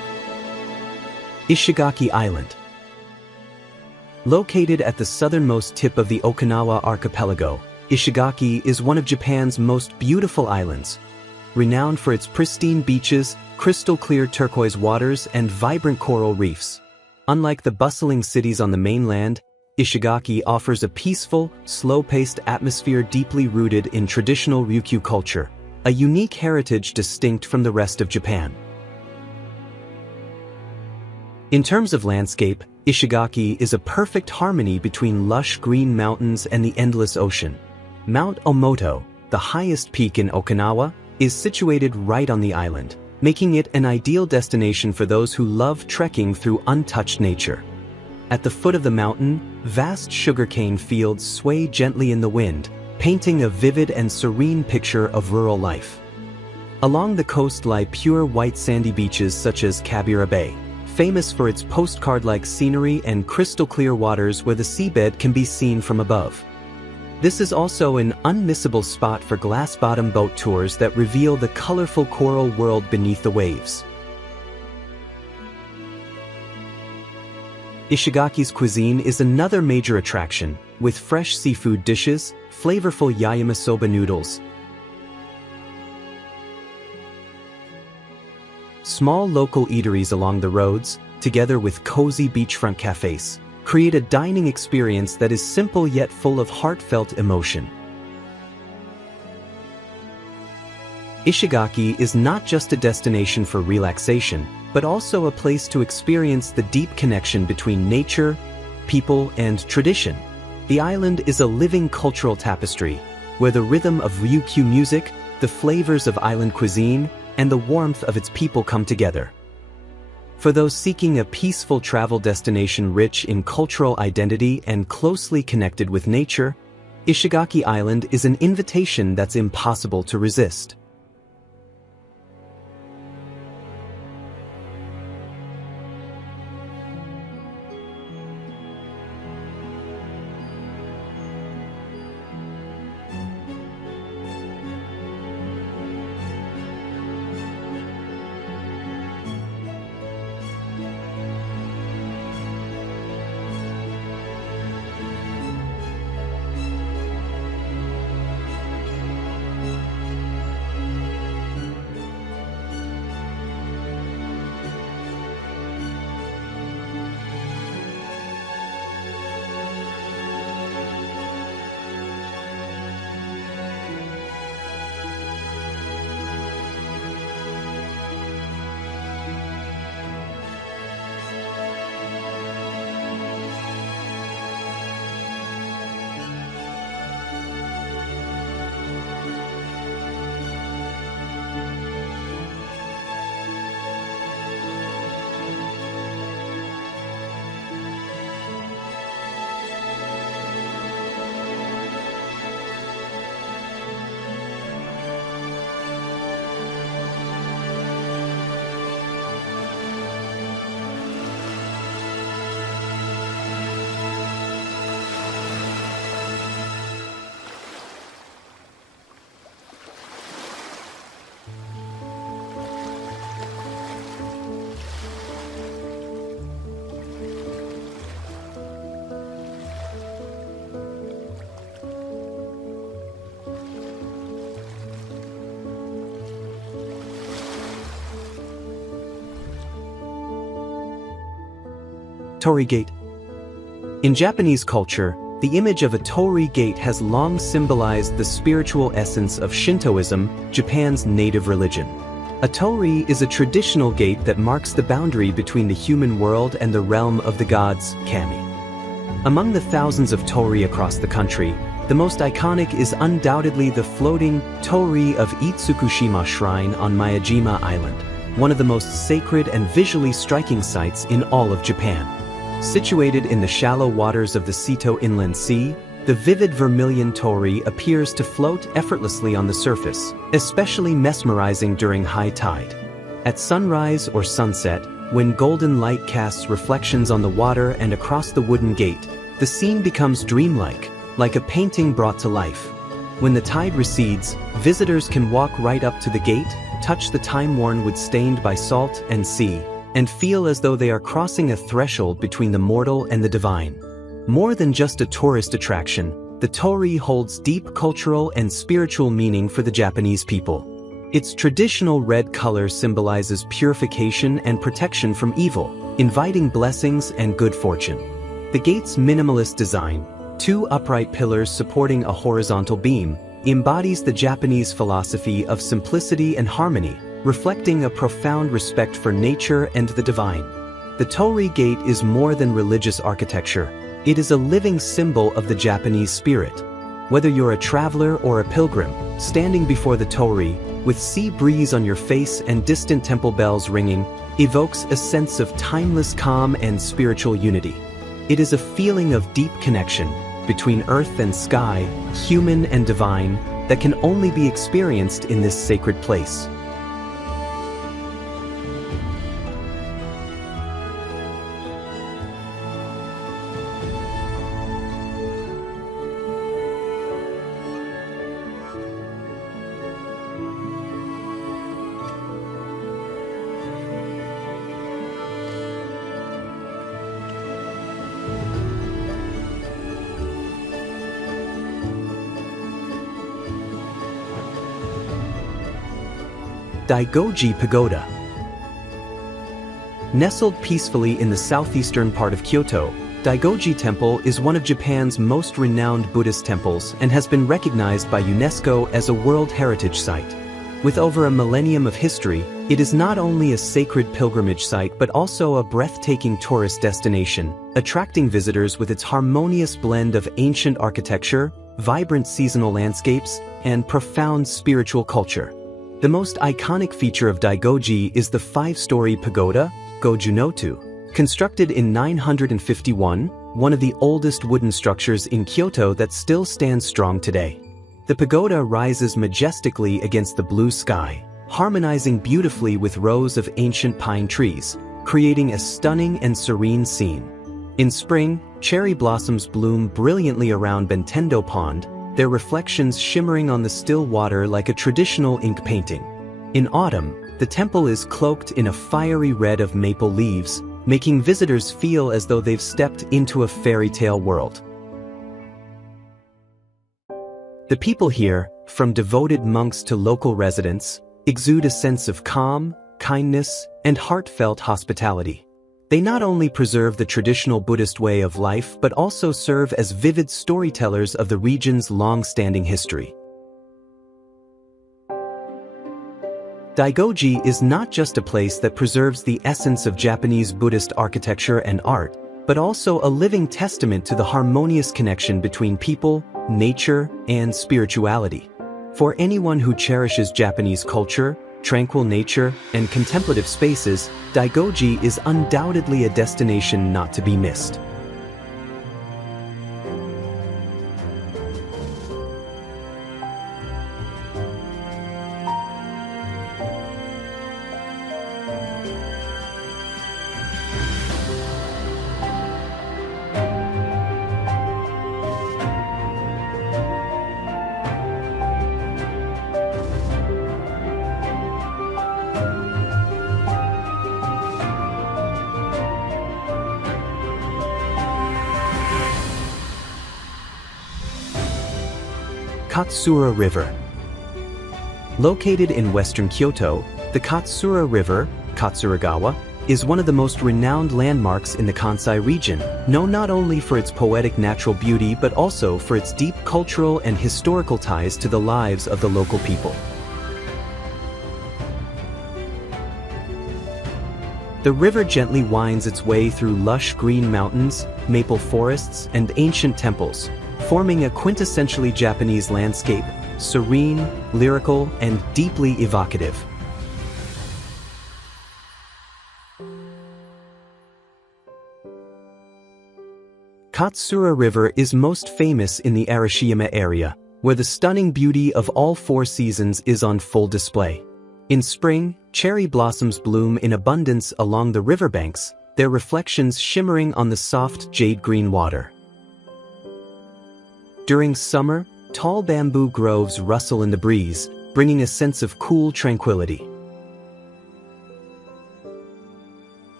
Ishigaki Island. Located at the southernmost tip of the Okinawa archipelago, Ishigaki is one of Japan's most beautiful islands. Renowned for its pristine beaches, crystal-clear turquoise waters, and vibrant coral reefs. Unlike the bustling cities on the mainland, Ishigaki offers a peaceful, slow-paced atmosphere deeply rooted in traditional Ryukyu culture, a unique heritage distinct from the rest of Japan. In terms of landscape, Ishigaki is a perfect harmony between lush green mountains and the endless ocean. Mount Omoto, the highest peak in Okinawa, is situated right on the island, making it an ideal destination for those who love trekking through untouched nature. At the foot of the mountain, vast sugarcane fields sway gently in the wind, painting a vivid and serene picture of rural life. Along the coast lie pure white sandy beaches such as Kabira Bay, famous for its postcard-like scenery and crystal-clear waters where the seabed can be seen from above. This is also an unmissable spot for glass-bottom boat tours that reveal the colorful coral world beneath the waves. Ishigaki's cuisine is another major attraction, with fresh seafood dishes, flavorful yakisoba noodles, small local eateries along the roads, together with cozy beachfront cafes, create a dining experience that is simple yet full of heartfelt emotion. Ishigaki is not just a destination for relaxation, but also a place to experience the deep connection between nature, people, and tradition. The island is a living cultural tapestry, where the rhythm of Ryukyu music, the flavors of island cuisine, and the warmth of its people come together. For those seeking a peaceful travel destination rich in cultural identity and closely connected with nature, Ishigaki Island is an invitation that's impossible to resist. Torii Gate. In Japanese culture, the image of a torii gate has long symbolized the spiritual essence of Shintoism, Japan's native religion. A torii is a traditional gate that marks the boundary between the human world and the realm of the gods, kami. Among the thousands of torii across the country, the most iconic is undoubtedly the floating torii of Itsukushima Shrine on Miyajima Island, one of the most sacred and visually striking sights in all of Japan. Situated in the shallow waters of the Seto Inland Sea, the vivid vermilion torii appears to float effortlessly on the surface, especially mesmerizing during high tide. At sunrise or sunset, when golden light casts reflections on the water and across the wooden gate, the scene becomes dreamlike, like a painting brought to life. When the tide recedes, visitors can walk right up to the gate, touch the time-worn wood stained by salt and sea, and feel as though they are crossing a threshold between the mortal and the divine. More than just a tourist attraction, the torii holds deep cultural and spiritual meaning for the Japanese people. Its traditional red color symbolizes purification and protection from evil, inviting blessings and good fortune. The gate's minimalist design, two upright pillars supporting a horizontal beam, embodies the Japanese philosophy of simplicity and harmony, reflecting a profound respect for nature and the divine. The torii gate is more than religious architecture. It is a living symbol of the Japanese spirit. Whether you're a traveler or a pilgrim, standing before the torii, with sea breeze on your face and distant temple bells ringing, evokes a sense of timeless calm and spiritual unity. It is a feeling of deep connection between earth and sky, human and divine, that can only be experienced in this sacred place. Daigoji Pagoda. Nestled peacefully in the southeastern part of Kyoto, Daigoji Temple is one of Japan's most renowned Buddhist temples and has been recognized by UNESCO as a World Heritage Site. With over a millennium of history, it is not only a sacred pilgrimage site but also a breathtaking tourist destination, attracting visitors with its harmonious blend of ancient architecture, vibrant seasonal landscapes, and profound spiritual culture. The most iconic feature of Daigoji is the five-story pagoda, Gojunotu. Constructed in 951, one of the oldest wooden structures in Kyoto that still stands strong today. The pagoda rises majestically against the blue sky, harmonizing beautifully with rows of ancient pine trees, creating a stunning and serene scene. In spring, cherry blossoms bloom brilliantly around Bentendo Pond, their reflections shimmering on the still water like a traditional ink painting. In autumn, the temple is cloaked in a fiery red of maple leaves, making visitors feel as though they've stepped into a fairy tale world. The people here, from devoted monks to local residents, exude a sense of calm, kindness, and heartfelt hospitality. They not only preserve the traditional Buddhist way of life but also serve as vivid storytellers of the region's long-standing history. Daigoji is not just a place that preserves the essence of Japanese Buddhist architecture and art, but also a living testament to the harmonious connection between people, nature, and spirituality. For anyone who cherishes Japanese culture, tranquil nature, and contemplative spaces, Daigoji is undoubtedly a destination not to be missed. Katsura River. Located in western Kyoto, the Katsura River, Katsuragawa, is one of the most renowned landmarks in the Kansai region, known not only for its poetic natural beauty but also for its deep cultural and historical ties to the lives of the local people. The river gently winds its way through lush green mountains, maple forests, and ancient temples, forming a quintessentially Japanese landscape, serene, lyrical, and deeply evocative. Katsura River is most famous in the Arashiyama area, where the stunning beauty of all four seasons is on full display. In spring, cherry blossoms bloom in abundance along the riverbanks, their reflections shimmering on the soft jade-green water. During summer, tall bamboo groves rustle in the breeze, bringing a sense of cool tranquility.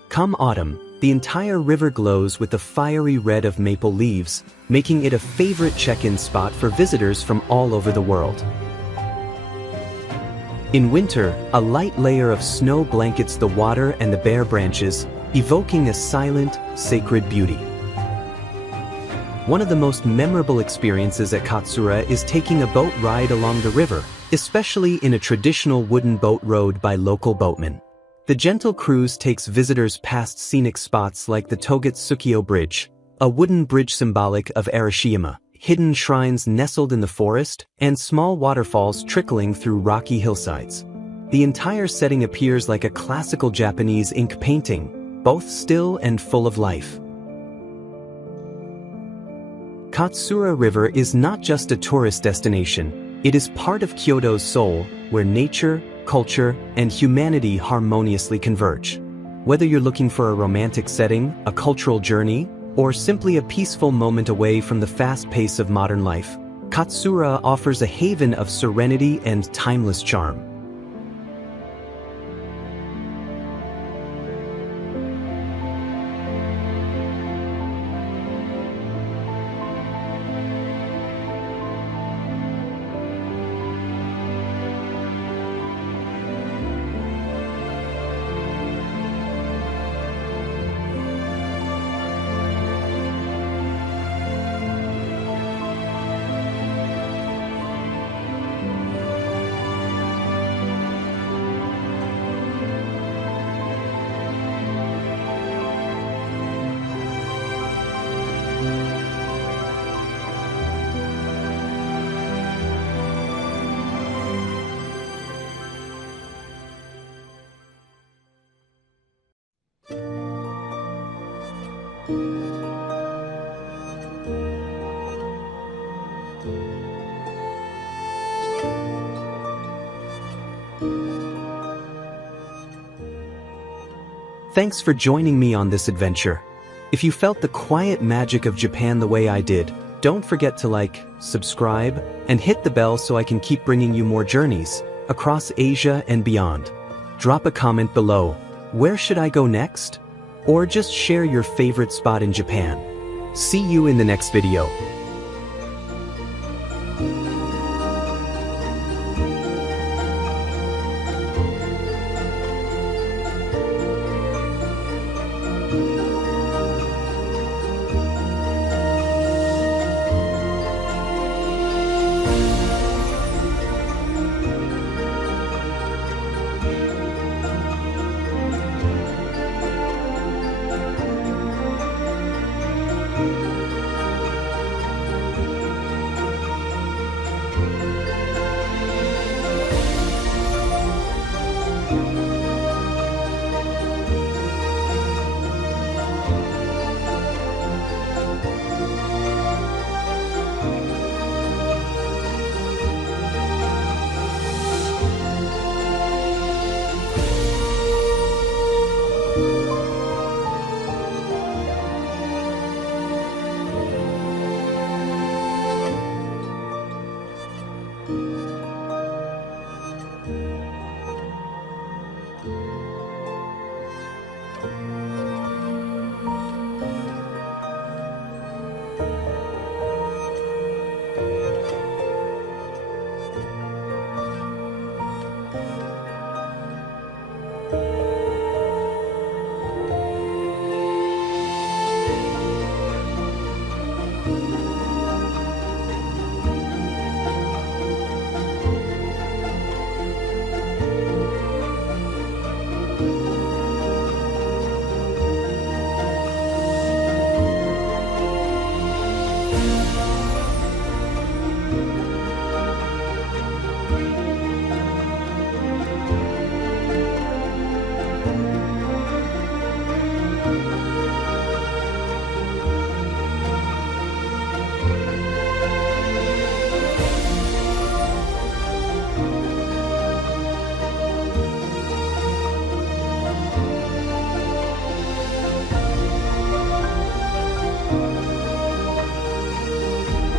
Come autumn, the entire river glows with the fiery red of maple leaves, making it a favorite check-in spot for visitors from all over the world. In winter, a light layer of snow blankets the water and the bare branches, evoking a silent, sacred beauty. One of the most memorable experiences at Katsura is taking a boat ride along the river, especially in a traditional wooden boat rowed by local boatmen. The gentle cruise takes visitors past scenic spots like the Togetsukiyo Bridge, a wooden bridge symbolic of Arashiyama, hidden shrines nestled in the forest, and small waterfalls trickling through rocky hillsides. The entire setting appears like a classical Japanese ink painting, both still and full of life. Katsura River is not just a tourist destination, it is part of Kyoto's soul, where nature, culture, and humanity harmoniously converge. Whether you're looking for a romantic setting, a cultural journey, or simply a peaceful moment away from the fast pace of modern life, Katsura offers a haven of serenity and timeless charm. Thanks for joining me on this adventure. If you felt the quiet magic of Japan the way I did, don't forget to like, subscribe, and hit the bell so I can keep bringing you more journeys across Asia and beyond. Drop a comment below. Where should I go next? Or just share your favorite spot in Japan. See you in the next video.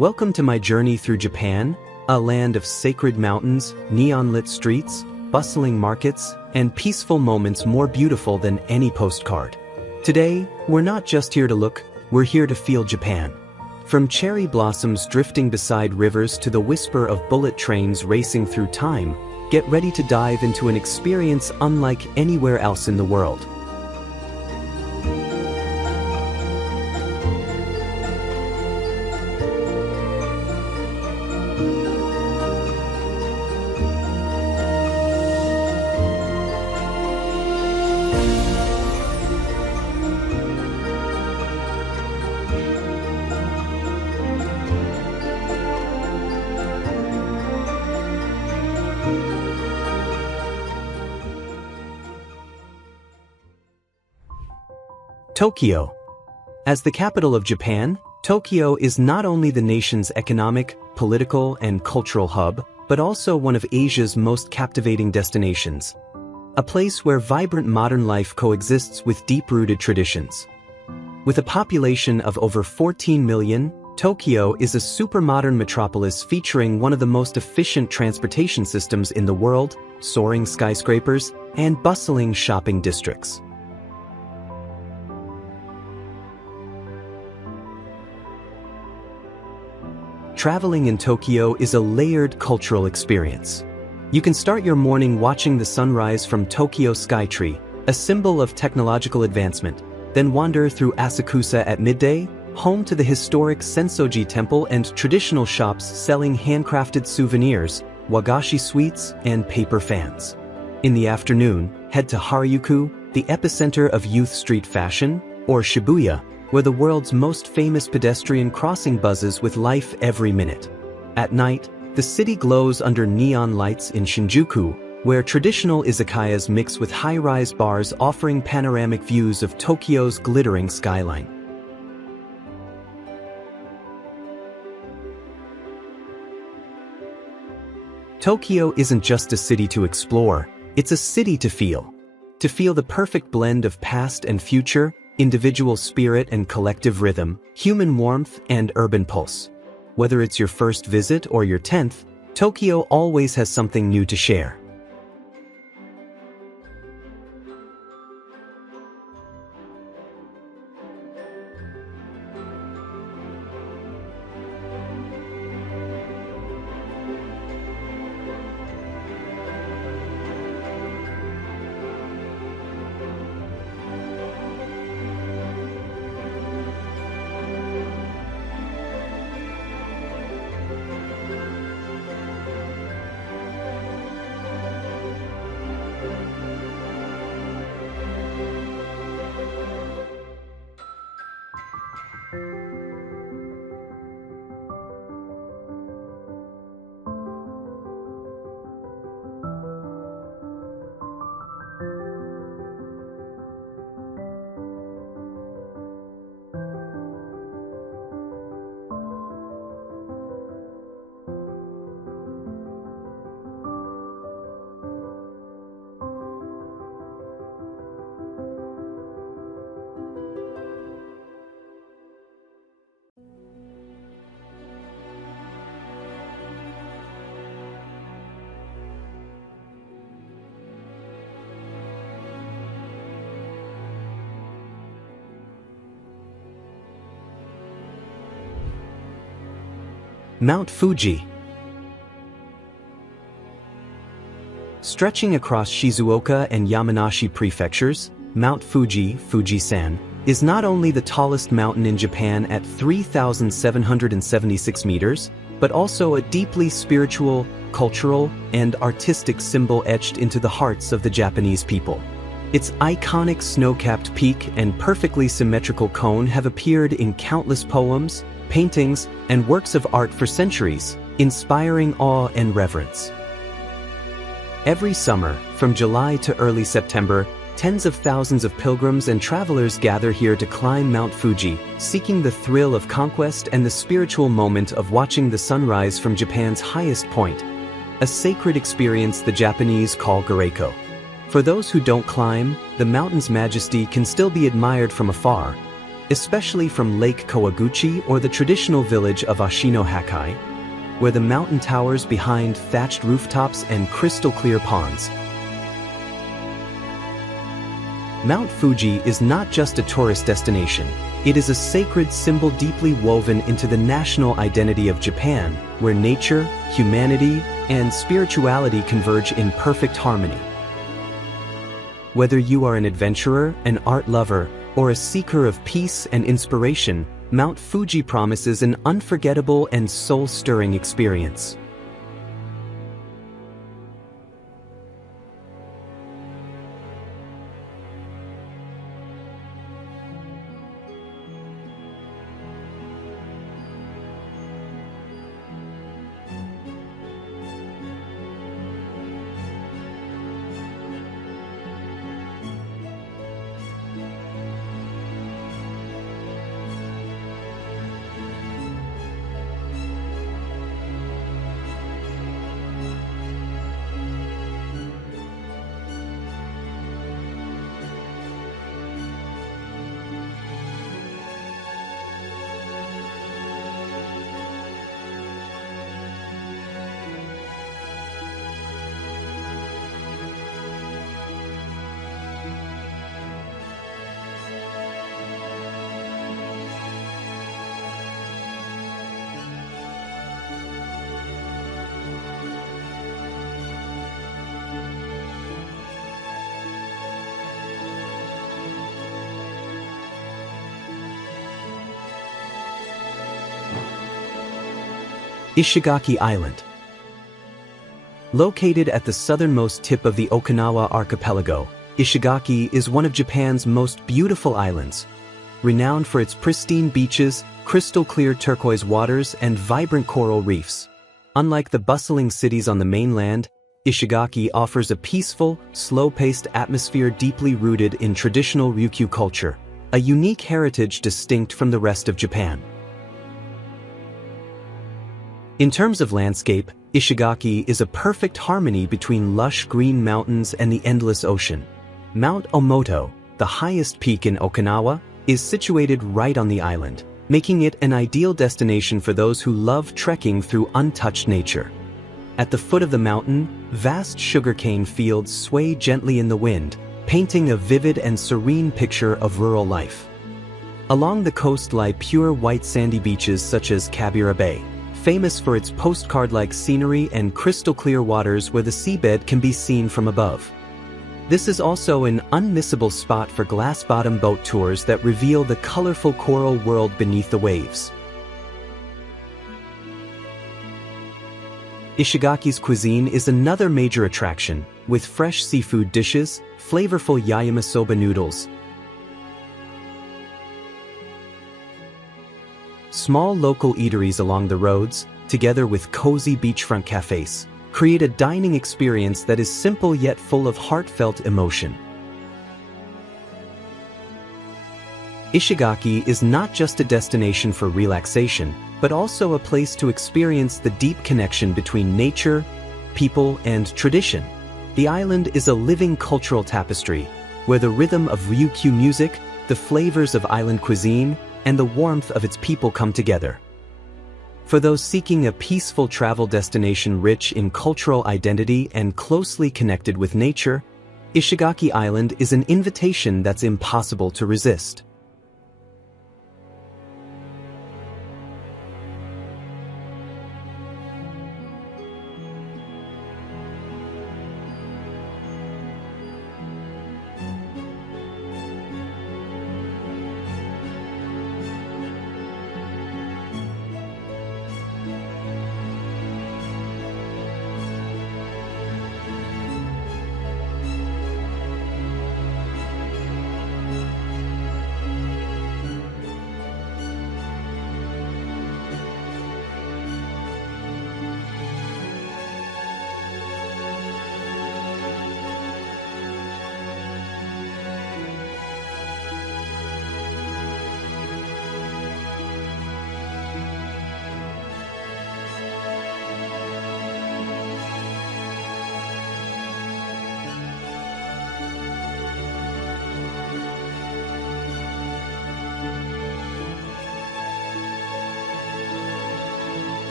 Welcome to my journey through Japan, a land of sacred mountains, neon-lit streets, bustling markets, and peaceful moments more beautiful than any postcard. Today, we're not just here to look, we're here to feel Japan. From cherry blossoms drifting beside rivers to the whisper of bullet trains racing through time, get ready to dive into an experience unlike anywhere else in the world. Tokyo. As the capital of Japan, Tokyo is not only the nation's economic, political, and cultural hub, but also one of Asia's most captivating destinations. A place where vibrant modern life coexists with deep-rooted traditions. With a population of over 14 million, Tokyo is a super-modern metropolis featuring one of the most efficient transportation systems in the world, soaring skyscrapers, and bustling shopping districts. Traveling in Tokyo is a layered cultural experience. You can start your morning watching the sunrise from Tokyo Skytree, a symbol of technological advancement, then wander through Asakusa at midday, home to the historic Sensoji Temple and traditional shops selling handcrafted souvenirs, wagashi sweets, and paper fans. In the afternoon, head to Harajuku, the epicenter of youth street fashion, or Shibuya, where the world's most famous pedestrian crossing buzzes with life every minute. At night, the city glows under neon lights in Shinjuku, where traditional izakayas mix with high-rise bars offering panoramic views of Tokyo's glittering skyline. Tokyo isn't just a city to explore, it's a city to feel. To feel the perfect blend of past and future, individual spirit and collective rhythm, human warmth and urban pulse. Whether it's your first visit or your 10th, Tokyo always has something new to share. Mount Fuji. Stretching across Shizuoka and Yamanashi prefectures, Mount Fuji, Fujisan, is not only the tallest mountain in Japan at 3,776 meters, but also a deeply spiritual, cultural, and artistic symbol etched into the hearts of the Japanese people. Its iconic snow-capped peak and perfectly symmetrical cone have appeared in countless poems, paintings, and works of art for centuries, inspiring awe and reverence. Every summer, from July to early September, tens of thousands of pilgrims and travelers gather here to climb Mount Fuji, seeking the thrill of conquest and the spiritual moment of watching the sunrise from Japan's highest point, a sacred experience the Japanese call gareiko. For those who don't climb, the mountain's majesty can still be admired from afar. especially from Lake Kawaguchi or the traditional village of Ashino Hakkai, where the mountain towers behind thatched rooftops and crystal-clear ponds. Mount Fuji is not just a tourist destination, it is a sacred symbol deeply woven into the national identity of Japan, where nature, humanity, and spirituality converge in perfect harmony. Whether you are an adventurer, an art lover, or a seeker of peace and inspiration, Mount Fuji promises an unforgettable and soul-stirring experience. Ishigaki Island. Located at the southernmost tip of the Okinawa archipelago, Ishigaki is one of Japan's most beautiful islands. Renowned for its pristine beaches, crystal-clear turquoise waters, and vibrant coral reefs. Unlike the bustling cities on the mainland, Ishigaki offers a peaceful, slow-paced atmosphere deeply rooted in traditional Ryukyu culture, a unique heritage distinct from the rest of Japan. In terms of landscape, Ishigaki is a perfect harmony between lush green mountains and the endless ocean. Mount Omoto, the highest peak in Okinawa, is situated right on the island, making it an ideal destination for those who love trekking through untouched nature. At the foot of the mountain, vast sugarcane fields sway gently in the wind, painting a vivid and serene picture of rural life. Along the coast lie pure white sandy beaches such as Kabira Bay, famous for its postcard-like scenery and crystal-clear waters where the seabed can be seen from above. This is also an unmissable spot for glass-bottom boat tours that reveal the colorful coral world beneath the waves. Ishigaki's cuisine is another major attraction, with fresh seafood dishes, flavorful yakisoba noodles, small local eateries along the roads, together with cozy beachfront cafes, create a dining experience that is simple yet full of heartfelt emotion. Ishigaki is not just a destination for relaxation, but also a place to experience the deep connection between nature, people, and tradition. The island is a living cultural tapestry, where the rhythm of Ryukyu music, the flavors of island cuisine, and the warmth of its people come together. For those seeking a peaceful travel destination rich in cultural identity and closely connected with nature, Ishigaki Island is an invitation that's impossible to resist.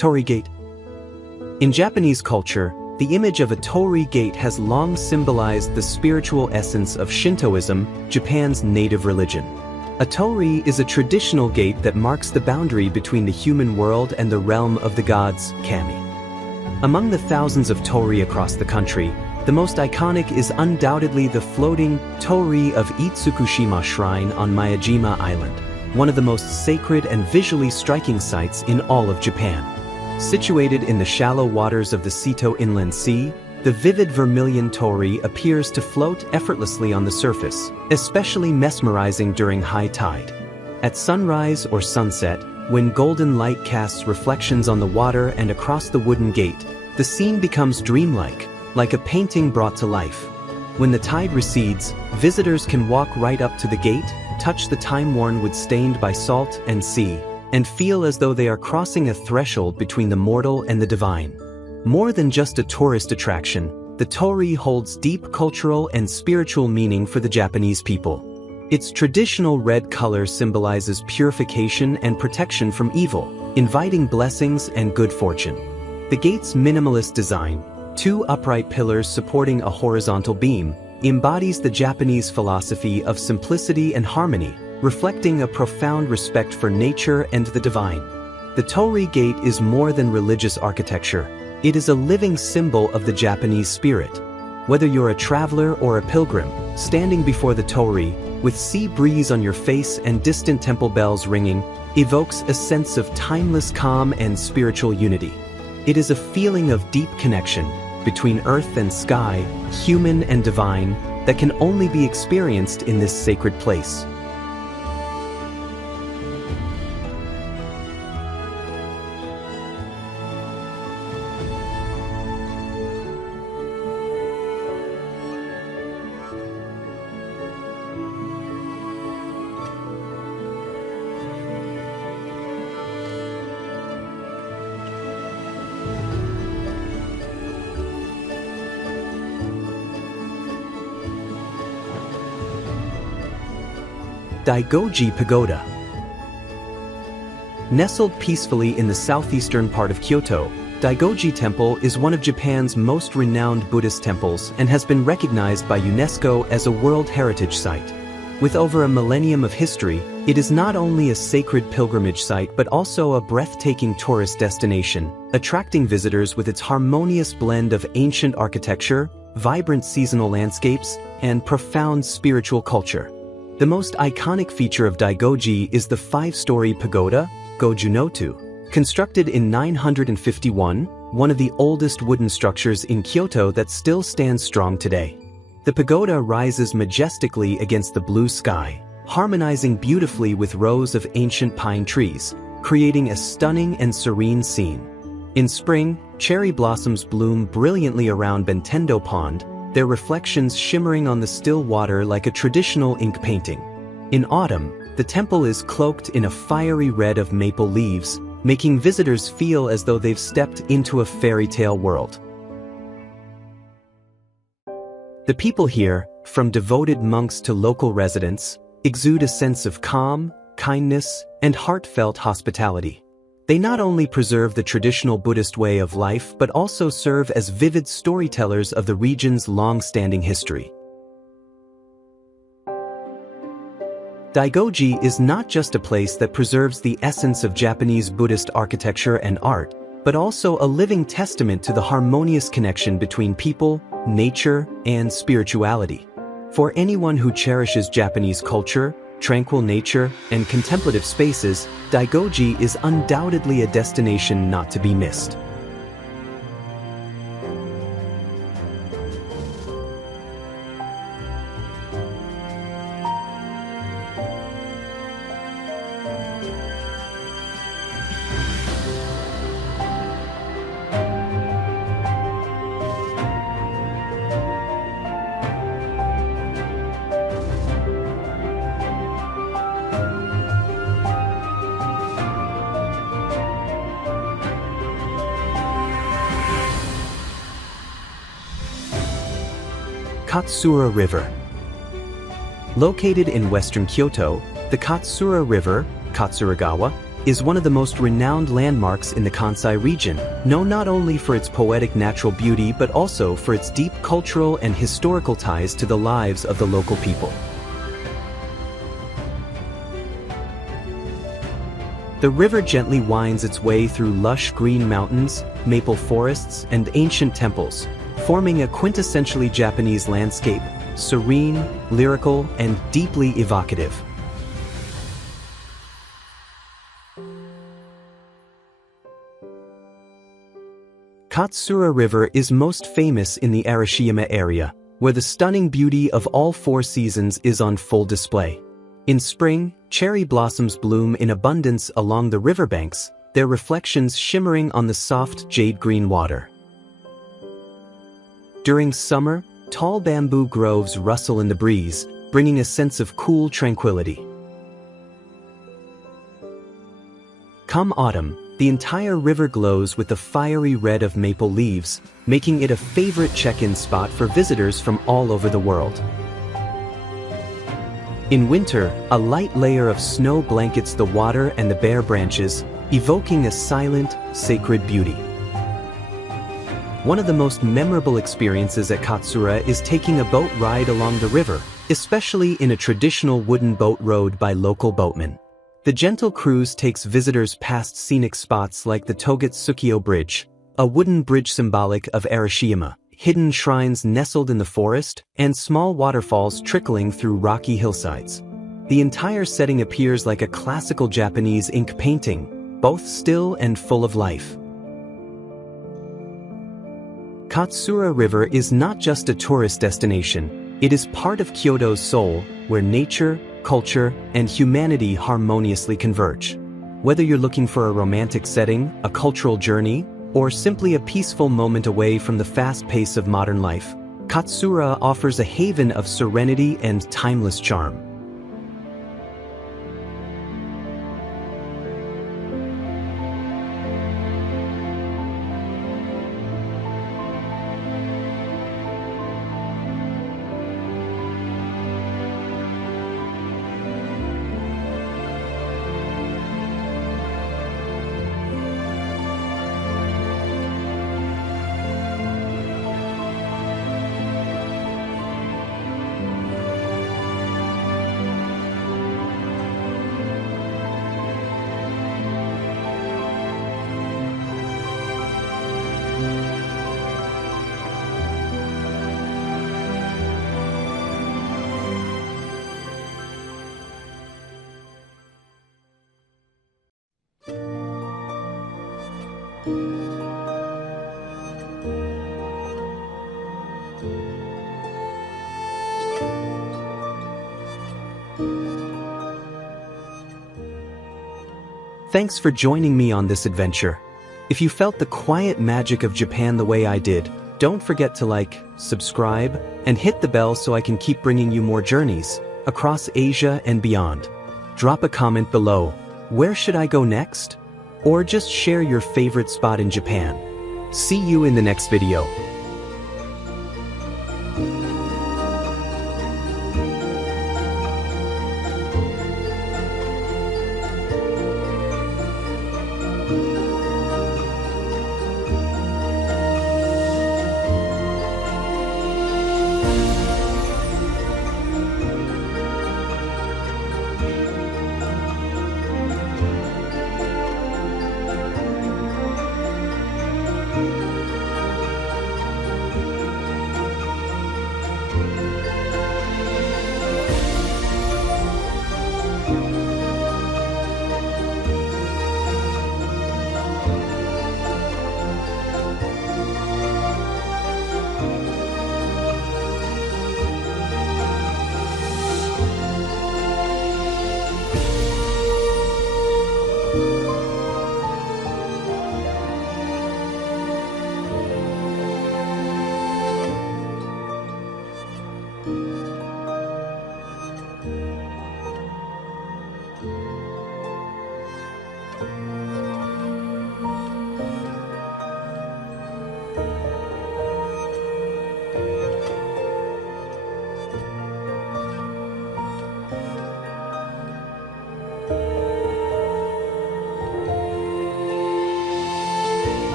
Torii Gate. In Japanese culture, the image of a torii gate has long symbolized the spiritual essence of Shintoism, Japan's native religion. A torii is a traditional gate that marks the boundary between the human world and the realm of the gods, kami. Among the thousands of torii across the country, the most iconic is undoubtedly the floating torii of Itsukushima Shrine on Miyajima Island, one of the most sacred and visually striking sights in all of Japan. Situated in the shallow waters of the Seto Inland Sea, the vivid vermilion torii appears to float effortlessly on the surface, especially mesmerizing during high tide. At sunrise or sunset, when golden light casts reflections on the water and across the wooden gate, the scene becomes dreamlike, like a painting brought to life. When the tide recedes, visitors can walk right up to the gate, touch the time-worn wood stained by salt and sea, and feel as though they are crossing a threshold between the mortal and the divine. More than just a tourist attraction, the torii holds deep cultural and spiritual meaning for the Japanese people. Its traditional red color symbolizes purification and protection from evil, inviting blessings and good fortune. The gate's minimalist design, two upright pillars supporting a horizontal beam, embodies the Japanese philosophy of simplicity and harmony, reflecting a profound respect for nature and the divine. The torii gate is more than religious architecture. It is a living symbol of the Japanese spirit. Whether you're a traveler or a pilgrim, standing before the torii, with sea breeze on your face and distant temple bells ringing, evokes a sense of timeless calm and spiritual unity. It is a feeling of deep connection between earth and sky, human and divine, that can only be experienced in this sacred place. Daigoji Pagoda. Nestled peacefully in the southeastern part of Kyoto, Daigoji Temple is one of Japan's most renowned Buddhist temples and has been recognized by UNESCO as a World Heritage Site. With over a millennium of history, it is not only a sacred pilgrimage site but also a breathtaking tourist destination, attracting visitors with its harmonious blend of ancient architecture, vibrant seasonal landscapes, and profound spiritual culture. The most iconic feature of Daigoji is the five-story pagoda, Gojunotu. Constructed in 951, one of the oldest wooden structures in Kyoto that still stands strong today. The pagoda rises majestically against the blue sky, harmonizing beautifully with rows of ancient pine trees, creating a stunning and serene scene. In spring, cherry blossoms bloom brilliantly around Bentendo Pond, their reflections shimmering on the still water like a traditional ink painting. In autumn, the temple is cloaked in a fiery red of maple leaves, making visitors feel as though they've stepped into a fairy tale world. The people here, from devoted monks to local residents, exude a sense of calm, kindness, and heartfelt hospitality. They not only preserve the traditional Buddhist way of life but also serve as vivid storytellers of the region's long-standing history. Daigoji is not just a place that preserves the essence of Japanese Buddhist architecture and art, but also a living testament to the harmonious connection between people, nature, and spirituality. For anyone who cherishes Japanese culture, tranquil nature, and contemplative spaces, Daigoji is undoubtedly a destination not to be missed. Katsura River. Located in western Kyoto, the Katsura River, Katsuragawa, is one of the most renowned landmarks in the Kansai region, known not only for its poetic natural beauty but also for its deep cultural and historical ties to the lives of the local people. The river gently winds its way through lush green mountains, maple forests, and ancient temples, forming a quintessentially Japanese landscape, serene, lyrical, and deeply evocative. Katsura River is most famous in the Arashiyama area, where the stunning beauty of all four seasons is on full display. In spring, cherry blossoms bloom in abundance along the riverbanks, their reflections shimmering on the soft jade-green water. During summer, tall bamboo groves rustle in the breeze, bringing a sense of cool tranquility. Come autumn, the entire river glows with the fiery red of maple leaves, making it a favorite check-in spot for visitors from all over the world. In winter, a light layer of snow blankets the water and the bare branches, evoking a silent, sacred beauty. One of the most memorable experiences at Katsura is taking a boat ride along the river, especially in a traditional wooden boat rowed by local boatmen. The gentle cruise takes visitors past scenic spots like the Togetsukiyo Bridge, a wooden bridge symbolic of Arashiyama, hidden shrines nestled in the forest, and small waterfalls trickling through rocky hillsides. The entire setting appears like a classical Japanese ink painting, both still and full of life. Katsura River is not just a tourist destination, it is part of Kyoto's soul, where nature, culture, and humanity harmoniously converge. Whether you're looking for a romantic setting, a cultural journey, or simply a peaceful moment away from the fast pace of modern life, Katsura offers a haven of serenity and timeless charm. Thanks for joining me on this adventure. If you felt the quiet magic of Japan the way I did, don't forget to like, subscribe, and hit the bell so I can keep bringing you more journeys across Asia and beyond. Drop a comment below. Where should I go next? Or just share your favorite spot in Japan. See you in the next video.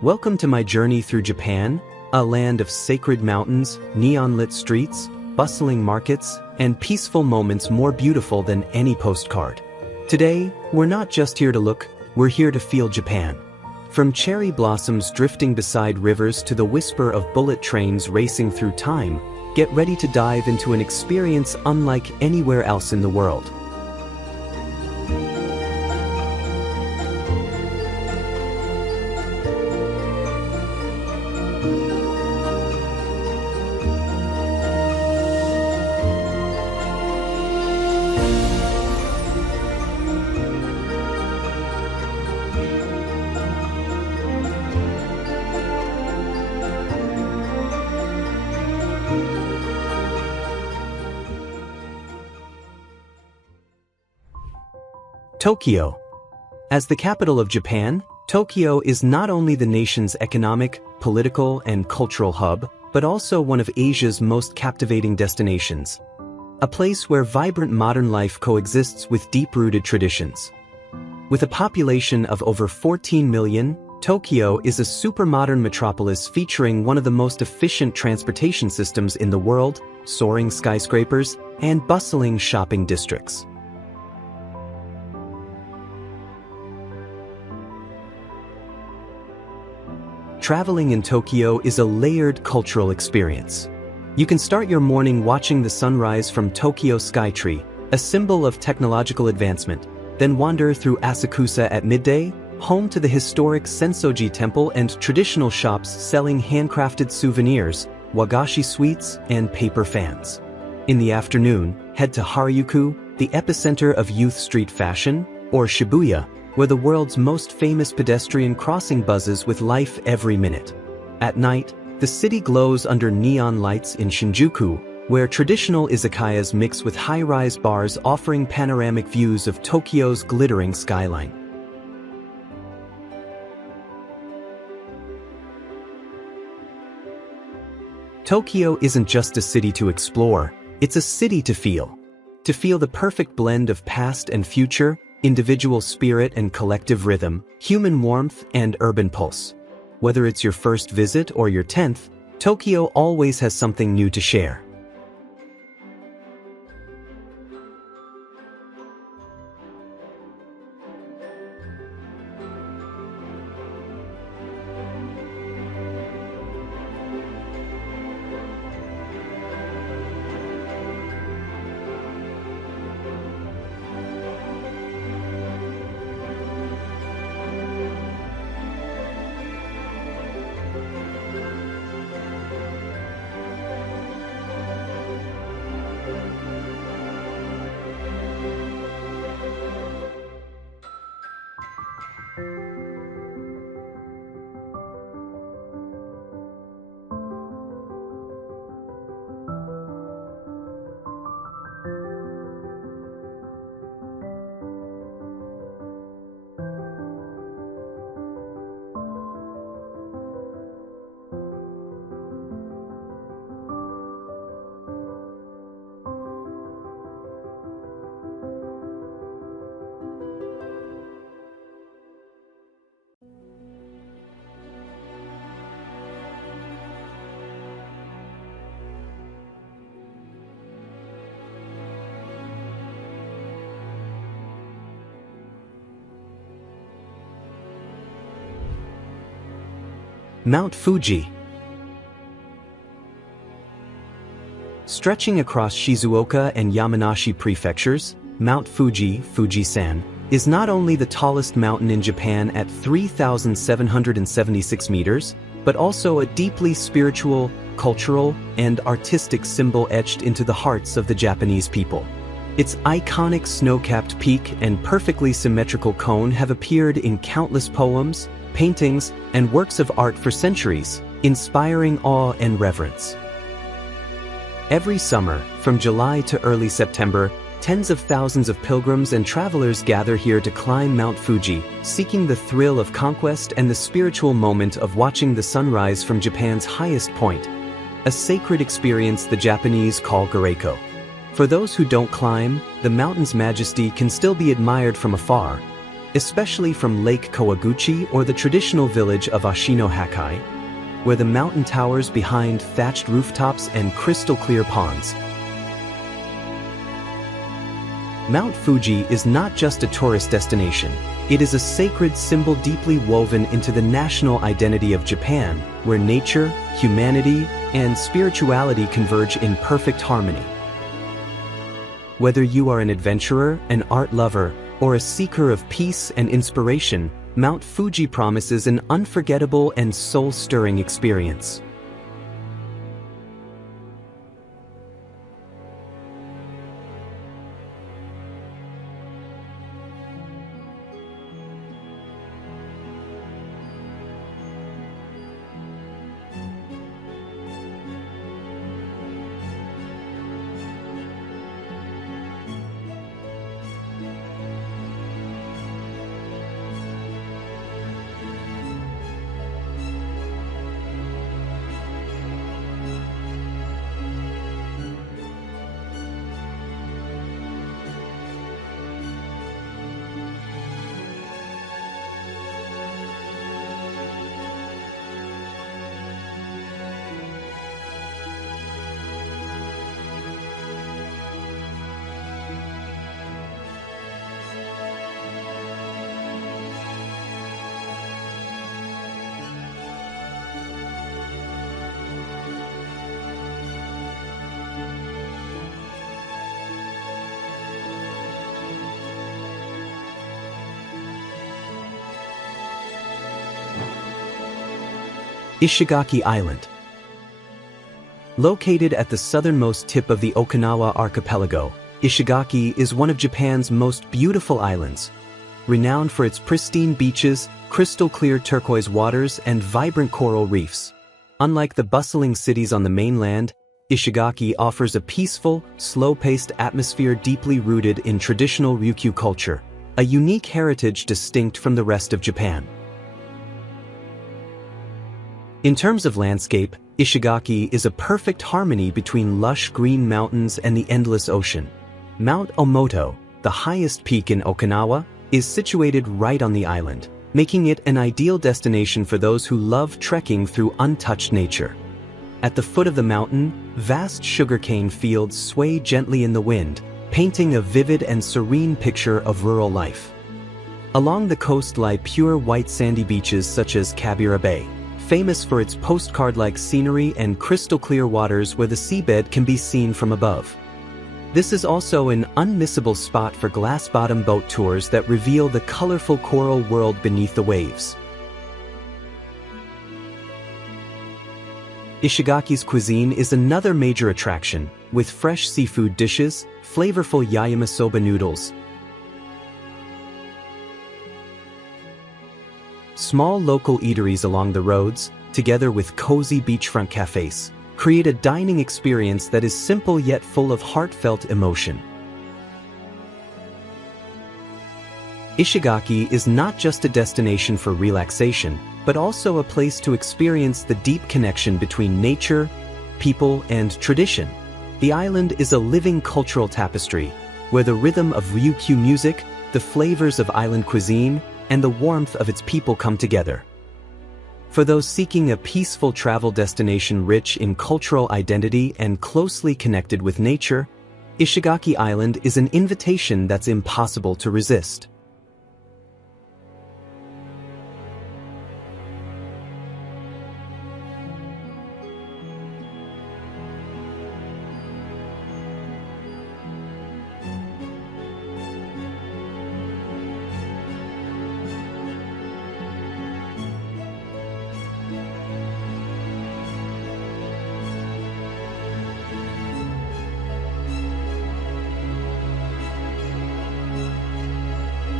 Welcome to my journey through Japan, a land of sacred mountains, neon-lit streets, bustling markets, and peaceful moments more beautiful than any postcard. Today, we're not just here to look, we're here to feel Japan. From cherry blossoms drifting beside rivers to the whisper of bullet trains racing through time, get ready to dive into an experience unlike anywhere else in the world. Tokyo. As the capital of Japan, Tokyo is not only the nation's economic, political, and cultural hub, but also one of Asia's most captivating destinations. A place where vibrant modern life coexists with deep-rooted traditions. With a population of over 14 million, Tokyo is a super-modern metropolis featuring one of the most efficient transportation systems in the world, soaring skyscrapers, and bustling shopping districts. Traveling in Tokyo is a layered cultural experience. You can start your morning watching the sunrise from Tokyo Skytree, a symbol of technological advancement, then wander through Asakusa at midday, home to the historic Sensoji Temple and traditional shops selling handcrafted souvenirs, wagashi sweets, and paper fans. In the afternoon, head to Harajuku, the epicenter of youth street fashion, or Shibuya, where the world's most famous pedestrian crossing buzzes with life every minute. At night, the city glows under neon lights in Shinjuku, where traditional izakayas mix with high-rise bars offering panoramic views of Tokyo's glittering skyline. Tokyo isn't just a city to explore, it's a city to feel. To feel the perfect blend of past and future, individual spirit and collective rhythm, human warmth and urban pulse. Whether it's your first visit or your 10th, Tokyo always has something new to share. Mount Fuji. Stretching across Shizuoka and Yamanashi prefectures, Mount Fuji, Fujisan, is not only the tallest mountain in Japan at 3,776 meters, but also a deeply spiritual, cultural, and artistic symbol etched into the hearts of the Japanese people. Its iconic snow-capped peak and perfectly symmetrical cone have appeared in countless poems, paintings, and works of art for centuries, inspiring awe and reverence. Every summer, from July to early September, tens of thousands of pilgrims and travelers gather here to climb Mount Fuji, seeking the thrill of conquest and the spiritual moment of watching the sunrise from Japan's highest point, a sacred experience the Japanese call gareiko. For those who don't climb, the mountain's majesty can still be admired from afar, especially from Lake Kawaguchi or the traditional village of Ashino Hakkai, where the mountain towers behind thatched rooftops and crystal-clear ponds. Mount Fuji is not just a tourist destination, it is a sacred symbol deeply woven into the national identity of Japan, where nature, humanity, and spirituality converge in perfect harmony. Whether you are an adventurer, an art lover, or a seeker of peace and inspiration, Mount Fuji promises an unforgettable and soul-stirring experience. Ishigaki Island. Located at the southernmost tip of the Okinawa archipelago, Ishigaki is one of Japan's most beautiful islands. Renowned for its pristine beaches, crystal-clear turquoise waters, and vibrant coral reefs. Unlike the bustling cities on the mainland, Ishigaki offers a peaceful, slow-paced atmosphere deeply rooted in traditional Ryukyu culture, a unique heritage distinct from the rest of Japan. In terms of landscape, Ishigaki is a perfect harmony between lush green mountains and the endless ocean. Mount Omoto, the highest peak in Okinawa, is situated right on the island, making it an ideal destination for those who love trekking through untouched nature. At the foot of the mountain, vast sugarcane fields sway gently in the wind, painting a vivid and serene picture of rural life. Along the coast lie pure white sandy beaches such as Kabira Bay, famous for its postcard-like scenery and crystal-clear waters where the seabed can be seen from above. This is also an unmissable spot for glass-bottom boat tours that reveal the colorful coral world beneath the waves. Ishigaki's cuisine is another major attraction, with fresh seafood dishes, flavorful yakisoba noodles, small local eateries along the roads, together with cozy beachfront cafes, create a dining experience that is simple yet full of heartfelt emotion. Ishigaki is not just a destination for relaxation, but also a place to experience the deep connection between nature, people, and tradition. The island is a living cultural tapestry, where the rhythm of Ryukyu music, the flavors of island cuisine, and the warmth of its people come together. For those seeking a peaceful travel destination rich in cultural identity and closely connected with nature, Ishigaki Island is an invitation that's impossible to resist.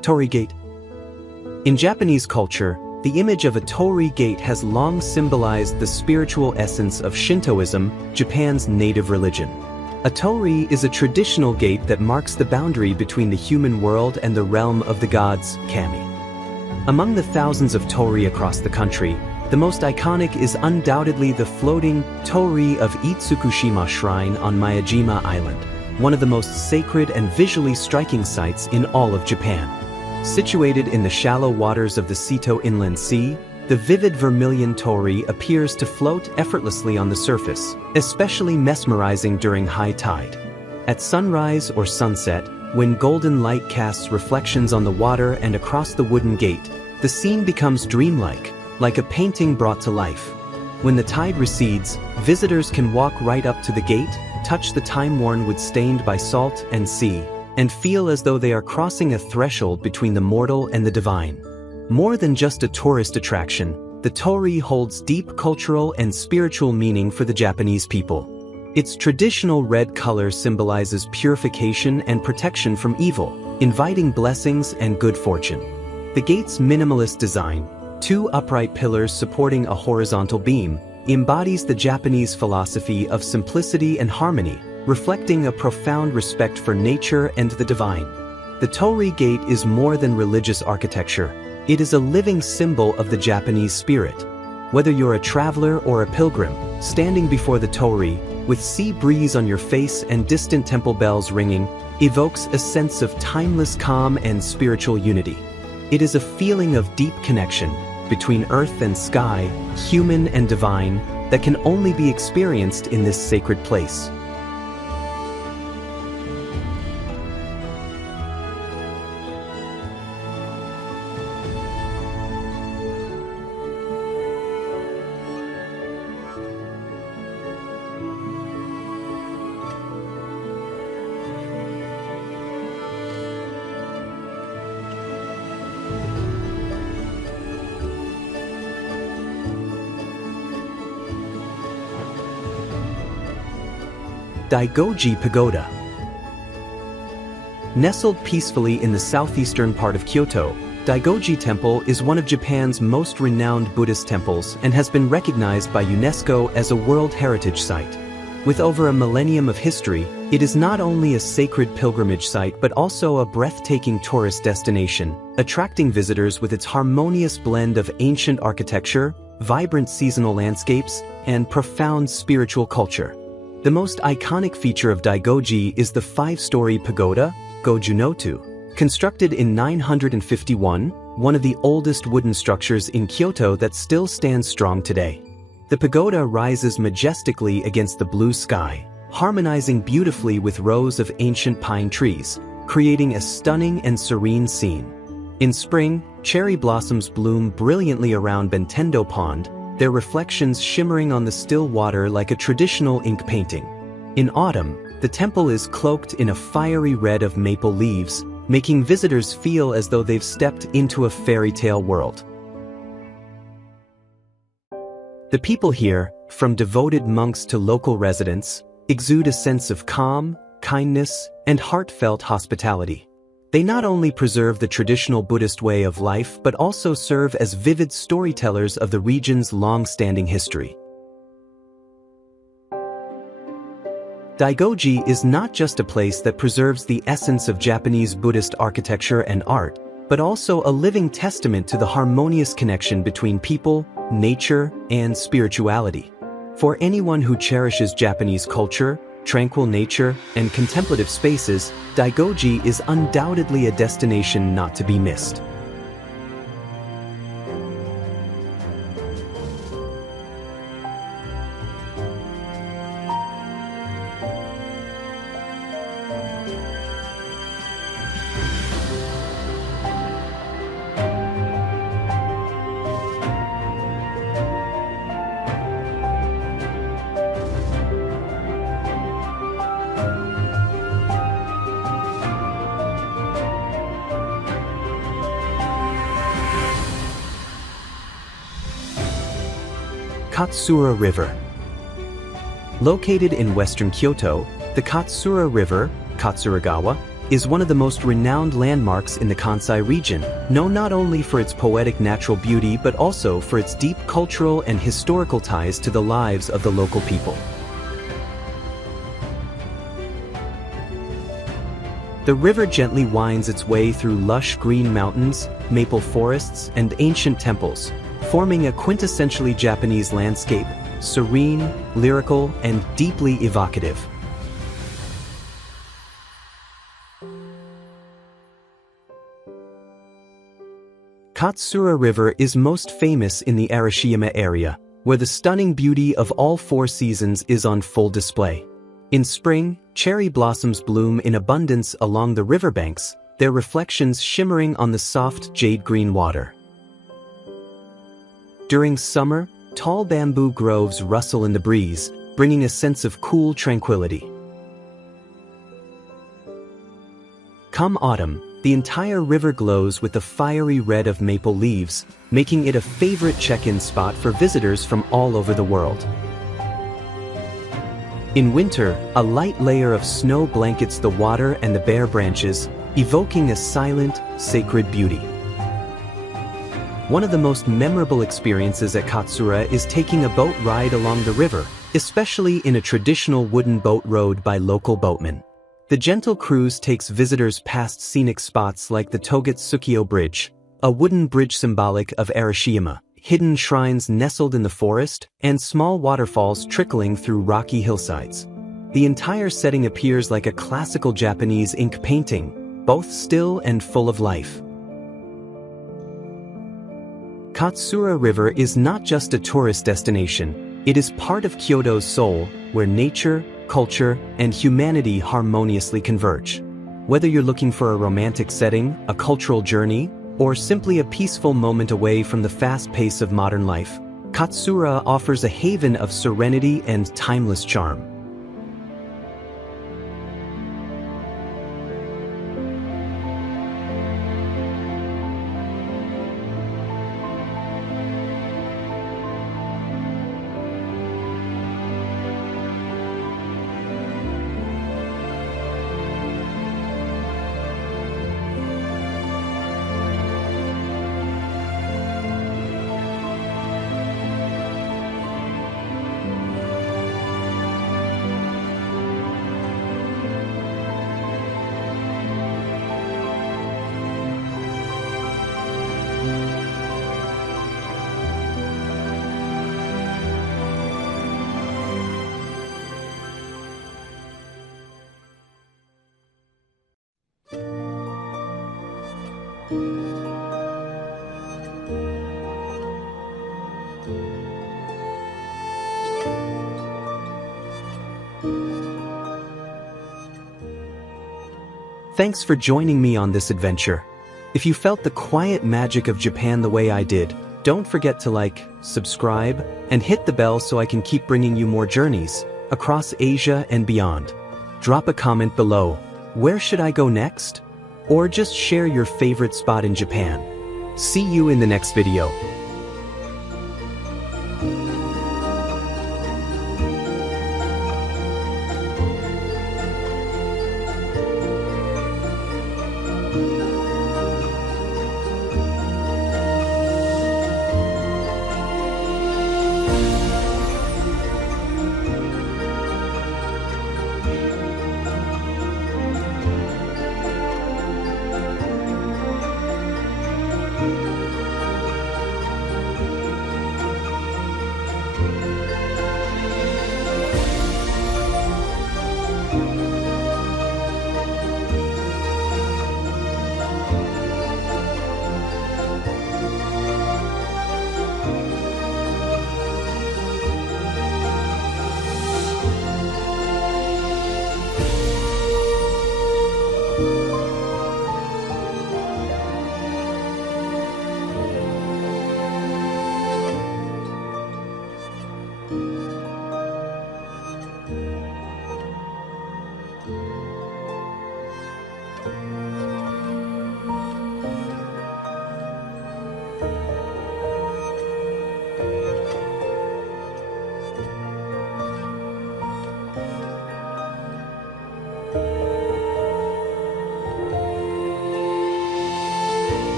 Torii Gate. In Japanese culture, the image of a torii gate has long symbolized the spiritual essence of Shintoism, Japan's native religion. A torii is a traditional gate that marks the boundary between the human world and the realm of the gods, kami. Among the thousands of torii across the country, the most iconic is undoubtedly the floating torii of Itsukushima Shrine on Miyajima Island, one of the most sacred and visually striking sights in all of Japan. Situated in the shallow waters of the Seto Inland Sea, the vivid vermilion torii appears to float effortlessly on the surface, especially mesmerizing during high tide. At sunrise or sunset, when golden light casts reflections on the water and across the wooden gate, the scene becomes dreamlike, like a painting brought to life. When the tide recedes, visitors can walk right up to the gate, touch the time-worn wood stained by salt and sea, and feel as though they are crossing a threshold between the mortal and the divine. More than just a tourist attraction, the torii holds deep cultural and spiritual meaning for the Japanese people. Its traditional red color symbolizes purification and protection from evil, inviting blessings and good fortune. The gate's minimalist design, two upright pillars supporting a horizontal beam, embodies the Japanese philosophy of simplicity and harmony, reflecting a profound respect for nature and the divine. The torii gate is more than religious architecture. It is a living symbol of the Japanese spirit. Whether you're a traveler or a pilgrim, standing before the torii, with sea breeze on your face and distant temple bells ringing, evokes a sense of timeless calm and spiritual unity. It is a feeling of deep connection between earth and sky, human and divine, that can only be experienced in this sacred place. Daigoji Pagoda. Nestled peacefully in the southeastern part of Kyoto, Daigoji Temple is one of Japan's most renowned Buddhist temples and has been recognized by UNESCO as a World Heritage Site. With over a millennium of history, it is not only a sacred pilgrimage site but also a breathtaking tourist destination, attracting visitors with its harmonious blend of ancient architecture, vibrant seasonal landscapes, and profound spiritual culture. The most iconic feature of Daigoji is the five-story pagoda, Gojunotu. Constructed in 951, one of the oldest wooden structures in Kyoto that still stands strong today. The pagoda rises majestically against the blue sky, harmonizing beautifully with rows of ancient pine trees, creating a stunning and serene scene. In spring, cherry blossoms bloom brilliantly around Bentendo Pond, their reflections shimmering on the still water like a traditional ink painting. In autumn, the temple is cloaked in a fiery red of maple leaves, making visitors feel as though they've stepped into a fairy tale world. The people here, from devoted monks to local residents, exude a sense of calm, kindness, and heartfelt hospitality. They not only preserve the traditional Buddhist way of life but also serve as vivid storytellers of the region's long-standing history. Daigoji is not just a place that preserves the essence of Japanese Buddhist architecture and art, but also a living testament to the harmonious connection between people, nature, and spirituality. For anyone who cherishes Japanese culture, tranquil nature, and contemplative spaces, Daigoji is undoubtedly a destination not to be missed. Katsura River. Located in western Kyoto, the Katsura River, Katsuragawa, is one of the most renowned landmarks in the Kansai region, known not only for its poetic natural beauty but also for its deep cultural and historical ties to the lives of the local people. The river gently winds its way through lush green mountains, maple forests, and ancient temples, forming a quintessentially Japanese landscape, serene, lyrical, and deeply evocative. Katsura River is most famous in the Arashiyama area, where the stunning beauty of all four seasons is on full display. In spring, cherry blossoms bloom in abundance along the riverbanks, their reflections shimmering on the soft jade-green water. During summer, tall bamboo groves rustle in the breeze, bringing a sense of cool tranquility. Come autumn, the entire river glows with the fiery red of maple leaves, making it a favorite check-in spot for visitors from all over the world. In winter, a light layer of snow blankets the water and the bare branches, evoking a silent, sacred beauty. One of the most memorable experiences at Katsura is taking a boat ride along the river, especially in a traditional wooden boat rowed by local boatmen. The gentle cruise takes visitors past scenic spots like the Togetsukiyo Bridge, a wooden bridge symbolic of Arashiyama, hidden shrines nestled in the forest, and small waterfalls trickling through rocky hillsides. The entire setting appears like a classical Japanese ink painting, both still and full of life. Katsura River is not just a tourist destination, it is part of Kyoto's soul, where nature, culture, and humanity harmoniously converge. Whether you're looking for a romantic setting, a cultural journey, or simply a peaceful moment away from the fast pace of modern life, Katsura offers a haven of serenity and timeless charm. Thanks for joining me on this adventure. If you felt the quiet magic of Japan the way I did, don't forget to like, subscribe, and hit the bell so I can keep bringing you more journeys across Asia and beyond. Drop a comment below. Where should I go next? Or just share your favorite spot in Japan. See you in the next video.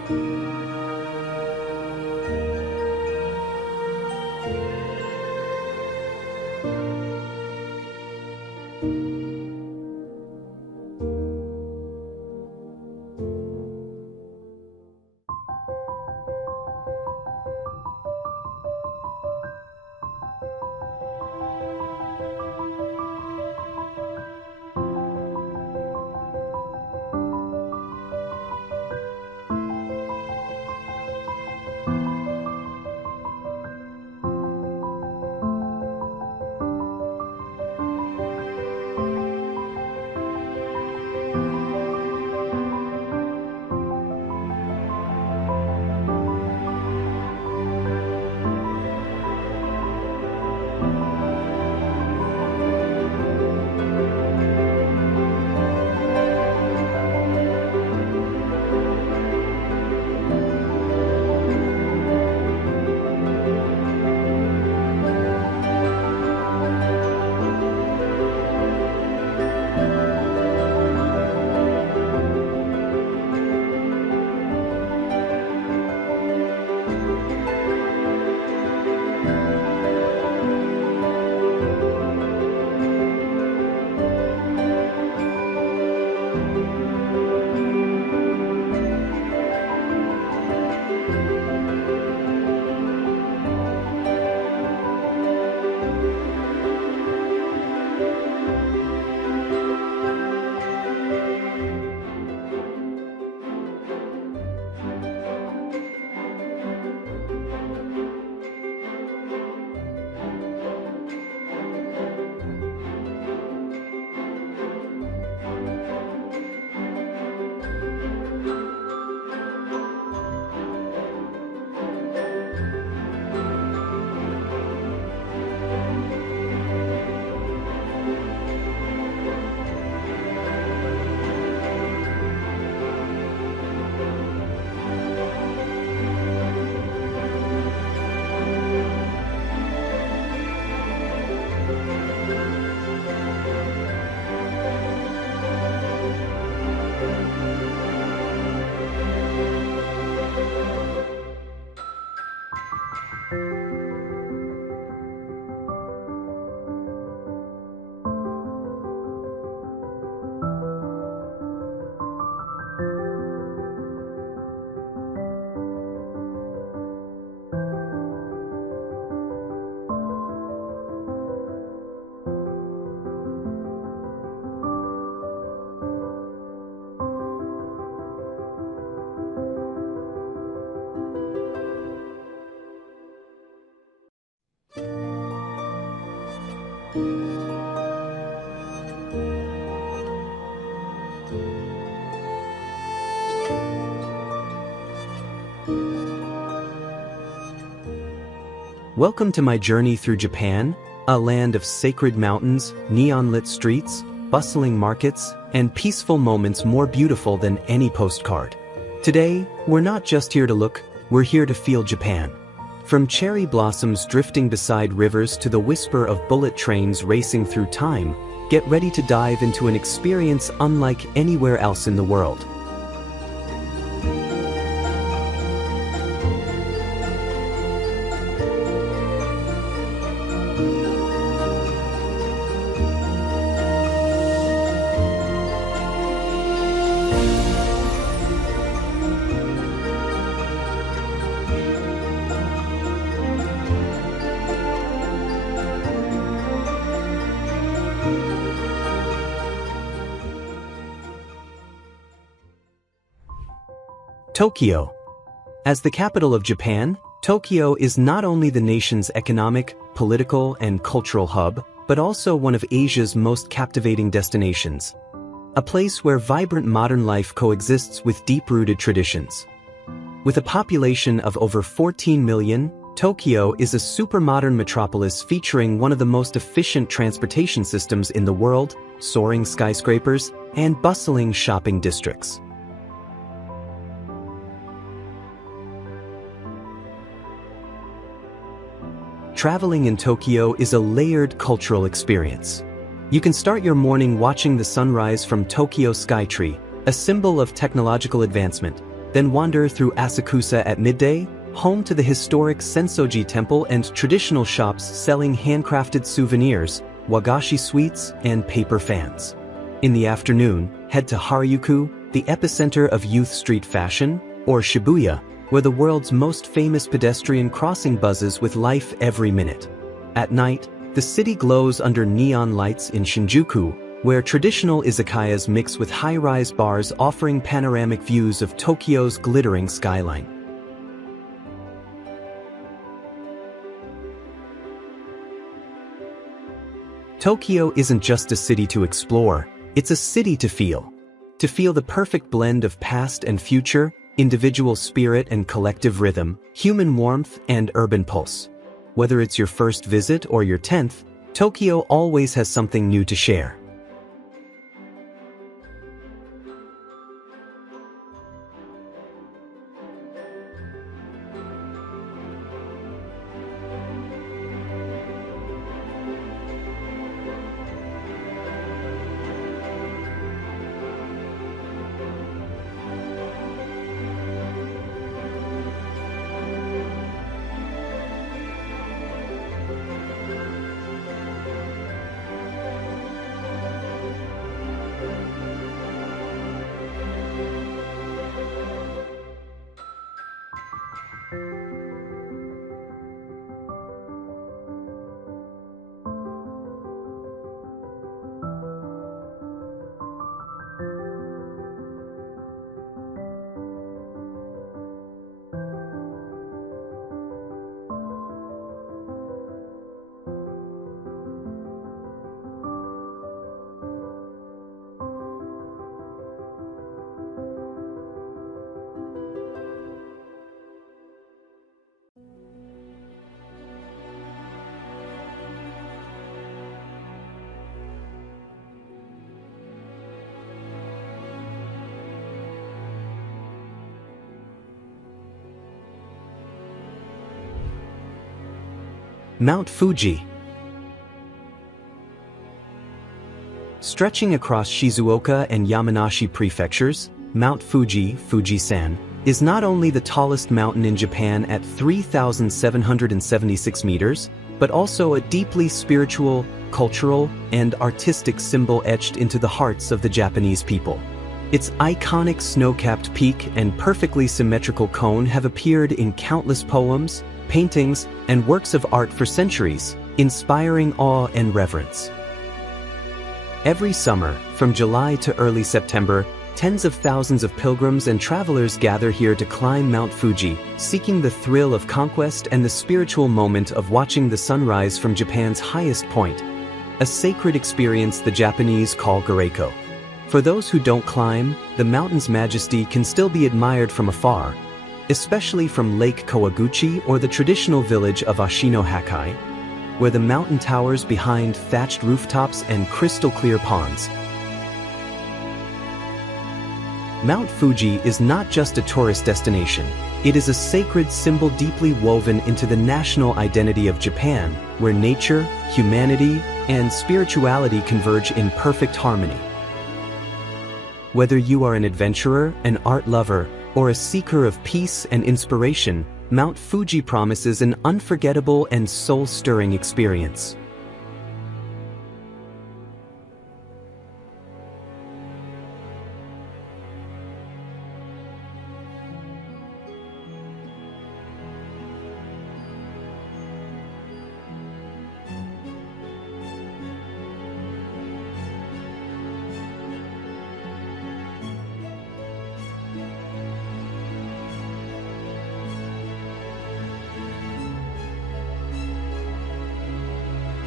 Welcome to my journey through Japan, a land of sacred mountains, neon-lit streets, bustling markets, and peaceful moments more beautiful than any postcard. Today, we're not just here to look, we're here to feel Japan. From cherry blossoms drifting beside rivers to the whisper of bullet trains racing through time, get ready to dive into an experience unlike anywhere else in the world. Tokyo. As the capital of Japan, Tokyo is not only the nation's economic, political, and cultural hub, but also one of Asia's most captivating destinations. A place where vibrant modern life coexists with deep-rooted traditions. With a population of over 14 million, Tokyo is a super-modern metropolis featuring one of the most efficient transportation systems in the world, soaring skyscrapers, and bustling shopping districts. Traveling in Tokyo is a layered cultural experience. You can start your morning watching the sunrise from Tokyo Skytree, a symbol of technological advancement, Then wander through Asakusa at midday, home to the historic Sensoji Temple and traditional shops selling handcrafted souvenirs, wagashi sweets, and paper fans. In the afternoon, head to Harajuku, the epicenter of youth street fashion, or Shibuya, where the world's most famous pedestrian crossing buzzes with life every minute. At night, the city glows under neon lights in Shinjuku, where traditional izakayas mix with high-rise bars offering panoramic views of Tokyo's glittering skyline. Tokyo isn't just a city to explore, it's a city to feel. To feel the perfect blend of past and future, individual spirit and collective rhythm, human warmth and urban pulse. Whether it's your first visit or your 10th, Tokyo always has something new to share. Mount Fuji. Stretching across Shizuoka and Yamanashi prefectures, Mount Fuji, Fujisan, is not only the tallest mountain in Japan at 3,776 meters, but also a deeply spiritual, cultural, and artistic symbol etched into the hearts of the Japanese people. Its iconic snow-capped peak and perfectly symmetrical cone have appeared in countless poems, paintings, and works of art for centuries, inspiring awe and reverence. Every summer, from July to early September, tens of thousands of pilgrims and travelers gather here to climb Mount Fuji, seeking the thrill of conquest and the spiritual moment of watching the sunrise from Japan's highest point, a sacred experience the Japanese call gareiko. For those who don't climb, the mountain's majesty can still be admired from afar, especially from Lake Kawaguchi or the traditional village of Ashino-Hakkai, where the mountain towers behind thatched rooftops and crystal-clear ponds. Mount Fuji is not just a tourist destination, it is a sacred symbol deeply woven into the national identity of Japan, where nature, humanity, and spirituality converge in perfect harmony. Whether you are an adventurer, an art lover, or a seeker of peace and inspiration, Mount Fuji promises an unforgettable and soul-stirring experience.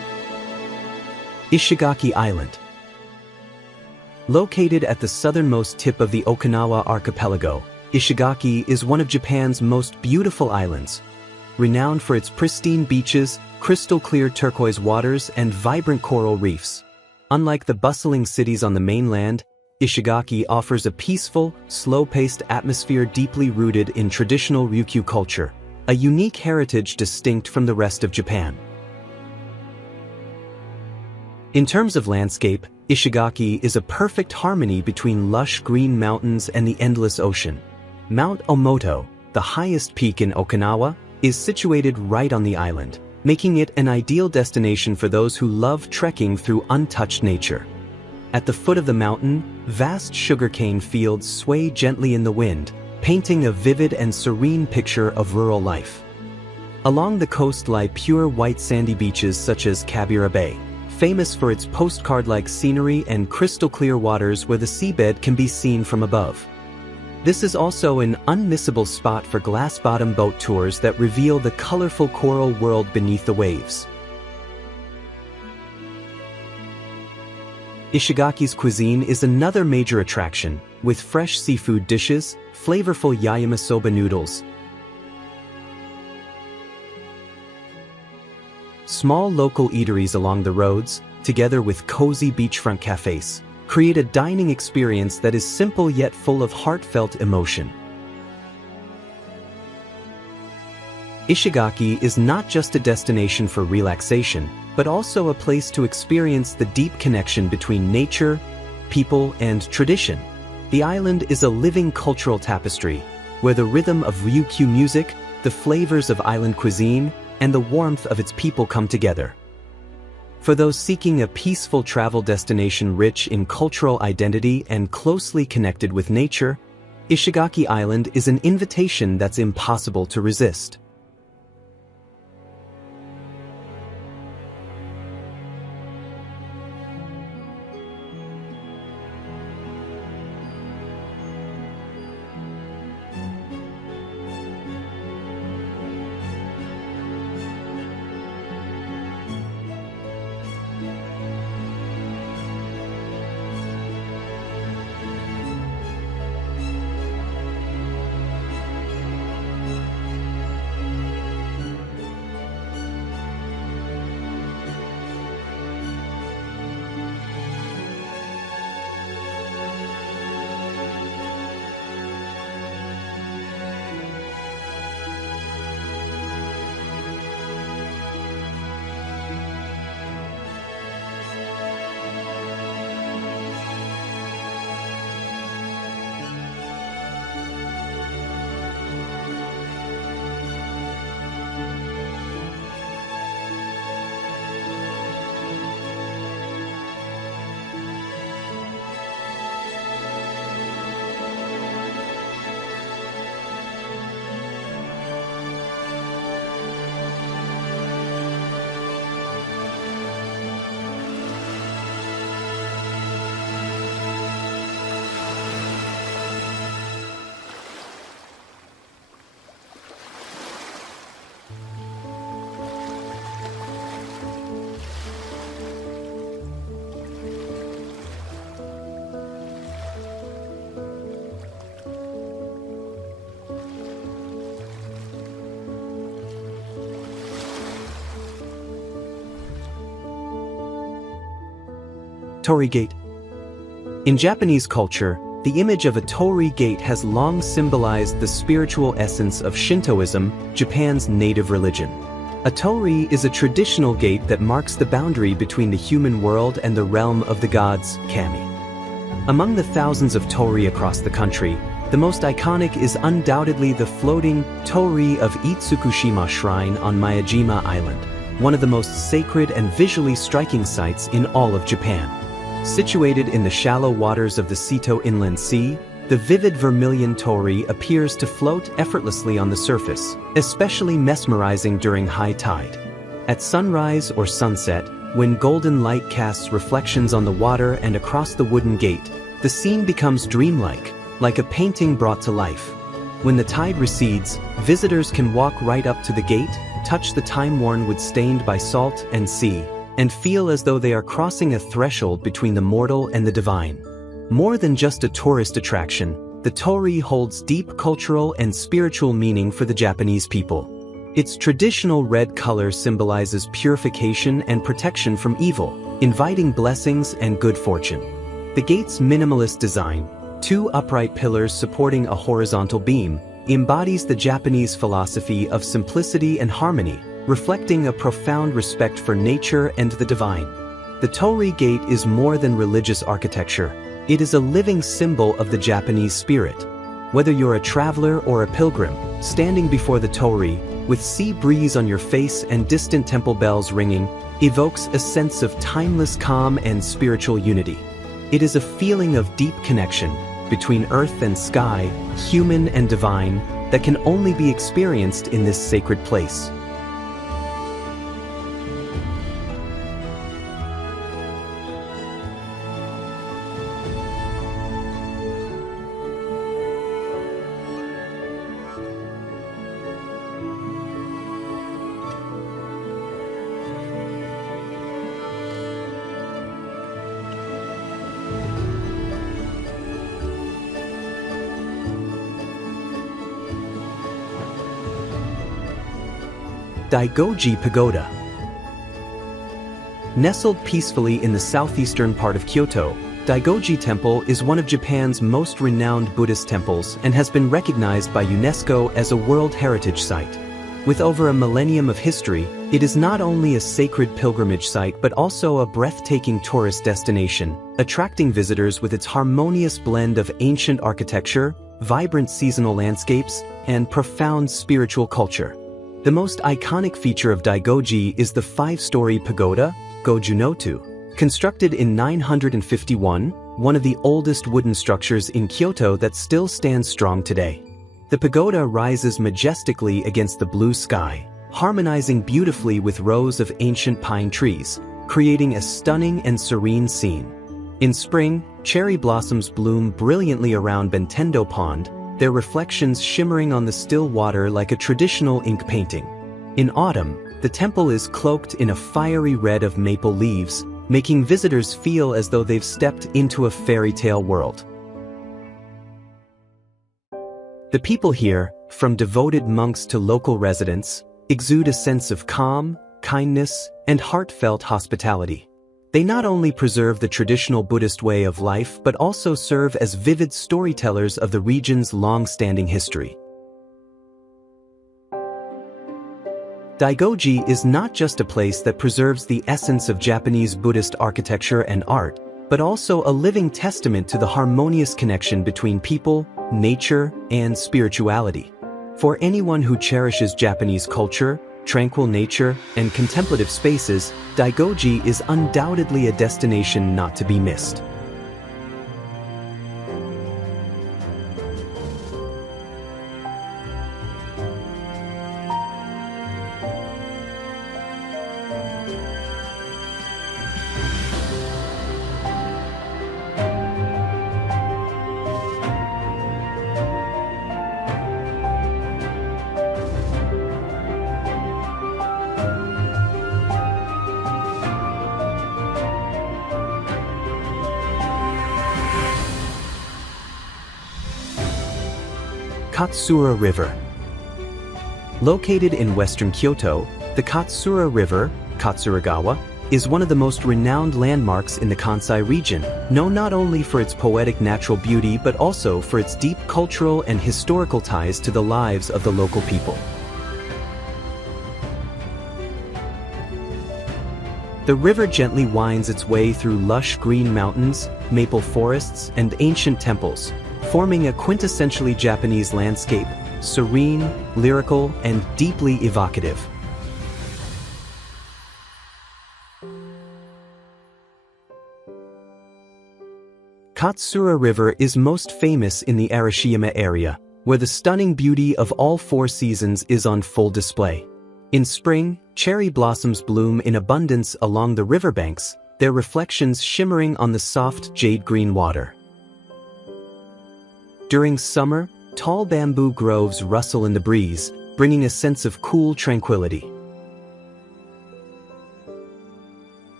Ishigaki Island. Located at the southernmost tip of the Okinawa archipelago, Ishigaki is one of Japan's most beautiful islands. Renowned for its pristine beaches, crystal-clear turquoise waters, and vibrant coral reefs. Unlike the bustling cities on the mainland, Ishigaki offers a peaceful, slow-paced atmosphere deeply rooted in traditional Ryukyu culture, a unique heritage distinct from the rest of Japan. In terms of landscape, Ishigaki is a perfect harmony between lush green mountains and the endless ocean. Mount Omoto, the highest peak in Okinawa, is situated right on the island, making it an ideal destination for those who love trekking through untouched nature. At the foot of the mountain, vast sugarcane fields sway gently in the wind, painting a vivid and serene picture of rural life. Along the coast lie pure white sandy beaches such as Kabira Bay, famous for its postcard-like scenery and crystal-clear waters where the seabed can be seen from above. This is also an unmissable spot for glass-bottom boat tours that reveal the colorful coral world beneath the waves. Ishigaki's cuisine is another major attraction, with fresh seafood dishes, flavorful yakisoba noodles, small local eateries along the roads, together with cozy beachfront cafes, create a dining experience that is simple yet full of heartfelt emotion. Ishigaki is not just a destination for relaxation, but also a place to experience the deep connection between nature, people, and tradition. The island is a living cultural tapestry, where the rhythm of Ryukyu music, the flavors of island cuisine, and the warmth of its people come together. For those seeking a peaceful travel destination rich in cultural identity and closely connected with nature, Ishigaki Island is an invitation that's impossible to resist. Torii Gate. In Japanese culture, the image of a torii gate has long symbolized the spiritual essence of Shintoism, Japan's native religion. A torii is a traditional gate that marks the boundary between the human world and the realm of the gods, kami. Among the thousands of torii across the country, the most iconic is undoubtedly the floating torii of Itsukushima Shrine on Miyajima Island, one of the most sacred and visually striking sights in all of Japan. Situated in the shallow waters of the Seto Inland Sea, the vivid vermilion torii appears to float effortlessly on the surface, especially mesmerizing during high tide. At sunrise or sunset, when golden light casts reflections on the water and across the wooden gate, the scene becomes dreamlike, like a painting brought to life. When the tide recedes, visitors can walk right up to the gate, touch the time-worn wood stained by salt and sea, and feel as though they are crossing a threshold between the mortal and the divine. More than just a tourist attraction, the torii holds deep cultural and spiritual meaning for the Japanese people. Its traditional red color symbolizes purification and protection from evil, inviting blessings and good fortune. The gate's minimalist design, two upright pillars supporting a horizontal beam, embodies the Japanese philosophy of simplicity and harmony, reflecting a profound respect for nature and the divine. The torii gate is more than religious architecture. It is a living symbol of the Japanese spirit. Whether you're a traveler or a pilgrim, standing before the torii, with sea breeze on your face and distant temple bells ringing, evokes a sense of timeless calm and spiritual unity. It is a feeling of deep connection between earth and sky, human and divine, that can only be experienced in this sacred place. Daigoji Pagoda. Nestled peacefully in the southeastern part of Kyoto, Daigoji Temple is one of Japan's most renowned Buddhist temples and has been recognized by UNESCO as a World Heritage Site. With over a millennium of history, it is not only a sacred pilgrimage site but also a breathtaking tourist destination, attracting visitors with its harmonious blend of ancient architecture, vibrant seasonal landscapes, and profound spiritual culture. The most iconic feature of Daigoji is the five-story pagoda, Gojunotu. Constructed in 951, one of the oldest wooden structures in Kyoto that still stands strong today. The pagoda rises majestically against the blue sky, harmonizing beautifully with rows of ancient pine trees, creating a stunning and serene scene. In spring, cherry blossoms bloom brilliantly around Bentendo Pond, their reflections shimmering on the still water like a traditional ink painting. In autumn, the temple is cloaked in a fiery red of maple leaves, making visitors feel as though they've stepped into a fairy tale world. The people here, from devoted monks to local residents, exude a sense of calm, kindness, and heartfelt hospitality. They not only preserve the traditional Buddhist way of life but also serve as vivid storytellers of the region's long-standing history. Daigoji is not just a place that preserves the essence of Japanese Buddhist architecture and art, but also a living testament to the harmonious connection between people, nature, and spirituality. For anyone who cherishes Japanese culture, tranquil nature, and contemplative spaces, Daigoji is undoubtedly a destination not to be missed. Katsura River. Located in western Kyoto, the Katsura River, Katsuragawa, is one of the most renowned landmarks in the Kansai region, known not only for its poetic natural beauty but also for its deep cultural and historical ties to the lives of the local people. The river gently winds its way through lush green mountains, maple forests, and ancient temples, forming a quintessentially Japanese landscape, serene, lyrical, and deeply evocative. Katsura River is most famous in the Arashiyama area, where the stunning beauty of all four seasons is on full display. In spring, cherry blossoms bloom in abundance along the riverbanks, their reflections shimmering on the soft jade-green water. During summer, tall bamboo groves rustle in the breeze, bringing a sense of cool tranquility.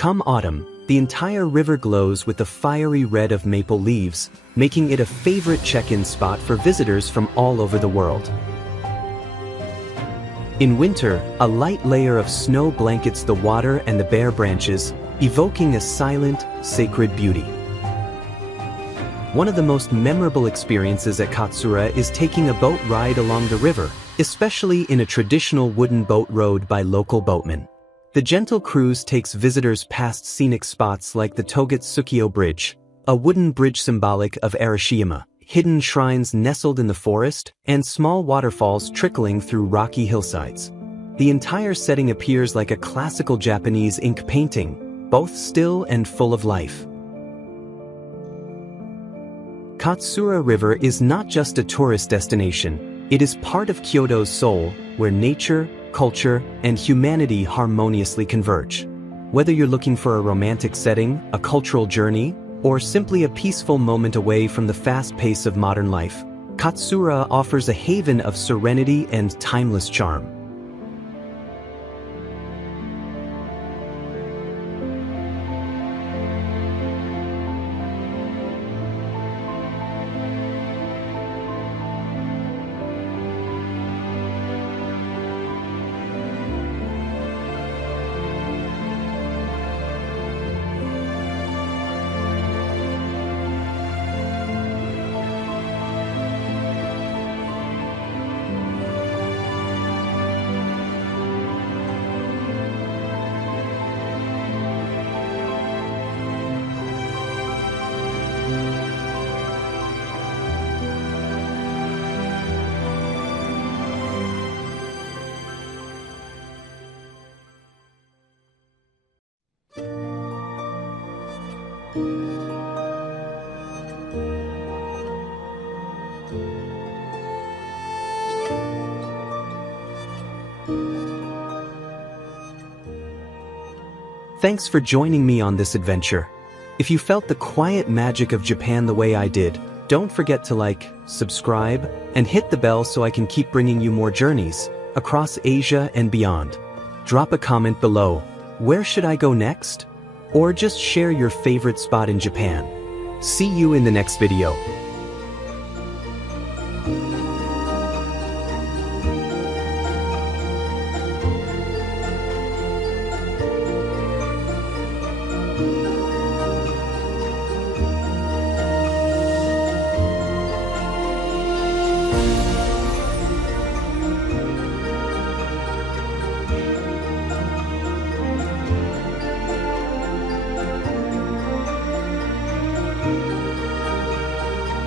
Come autumn, the entire river glows with the fiery red of maple leaves, making it a favorite check-in spot for visitors from all over the world. In winter, a light layer of snow blankets the water and the bare branches, evoking a silent, sacred beauty. One of the most memorable experiences at Katsura is taking a boat ride along the river, especially in a traditional wooden boat rowed by local boatmen. The gentle cruise takes visitors past scenic spots like the Togetsukiyo Bridge, a wooden bridge symbolic of Arashiyama, hidden shrines nestled in the forest, and small waterfalls trickling through rocky hillsides. The entire setting appears like a classical Japanese ink painting, both still and full of life. Katsura River is not just a tourist destination, it is part of Kyoto's soul, where nature, culture, and humanity harmoniously converge. Whether you're looking for a romantic setting, a cultural journey, or simply a peaceful moment away from the fast pace of modern life, Katsura offers a haven of serenity and timeless charm. Thanks for joining me on this adventure. If you felt the quiet magic of Japan the way I did, don't forget to like, subscribe, and hit the bell so I can keep bringing you more journeys across Asia and beyond. Drop a comment below. Where should I go next? Or just share your favorite spot in Japan. See you in the next video.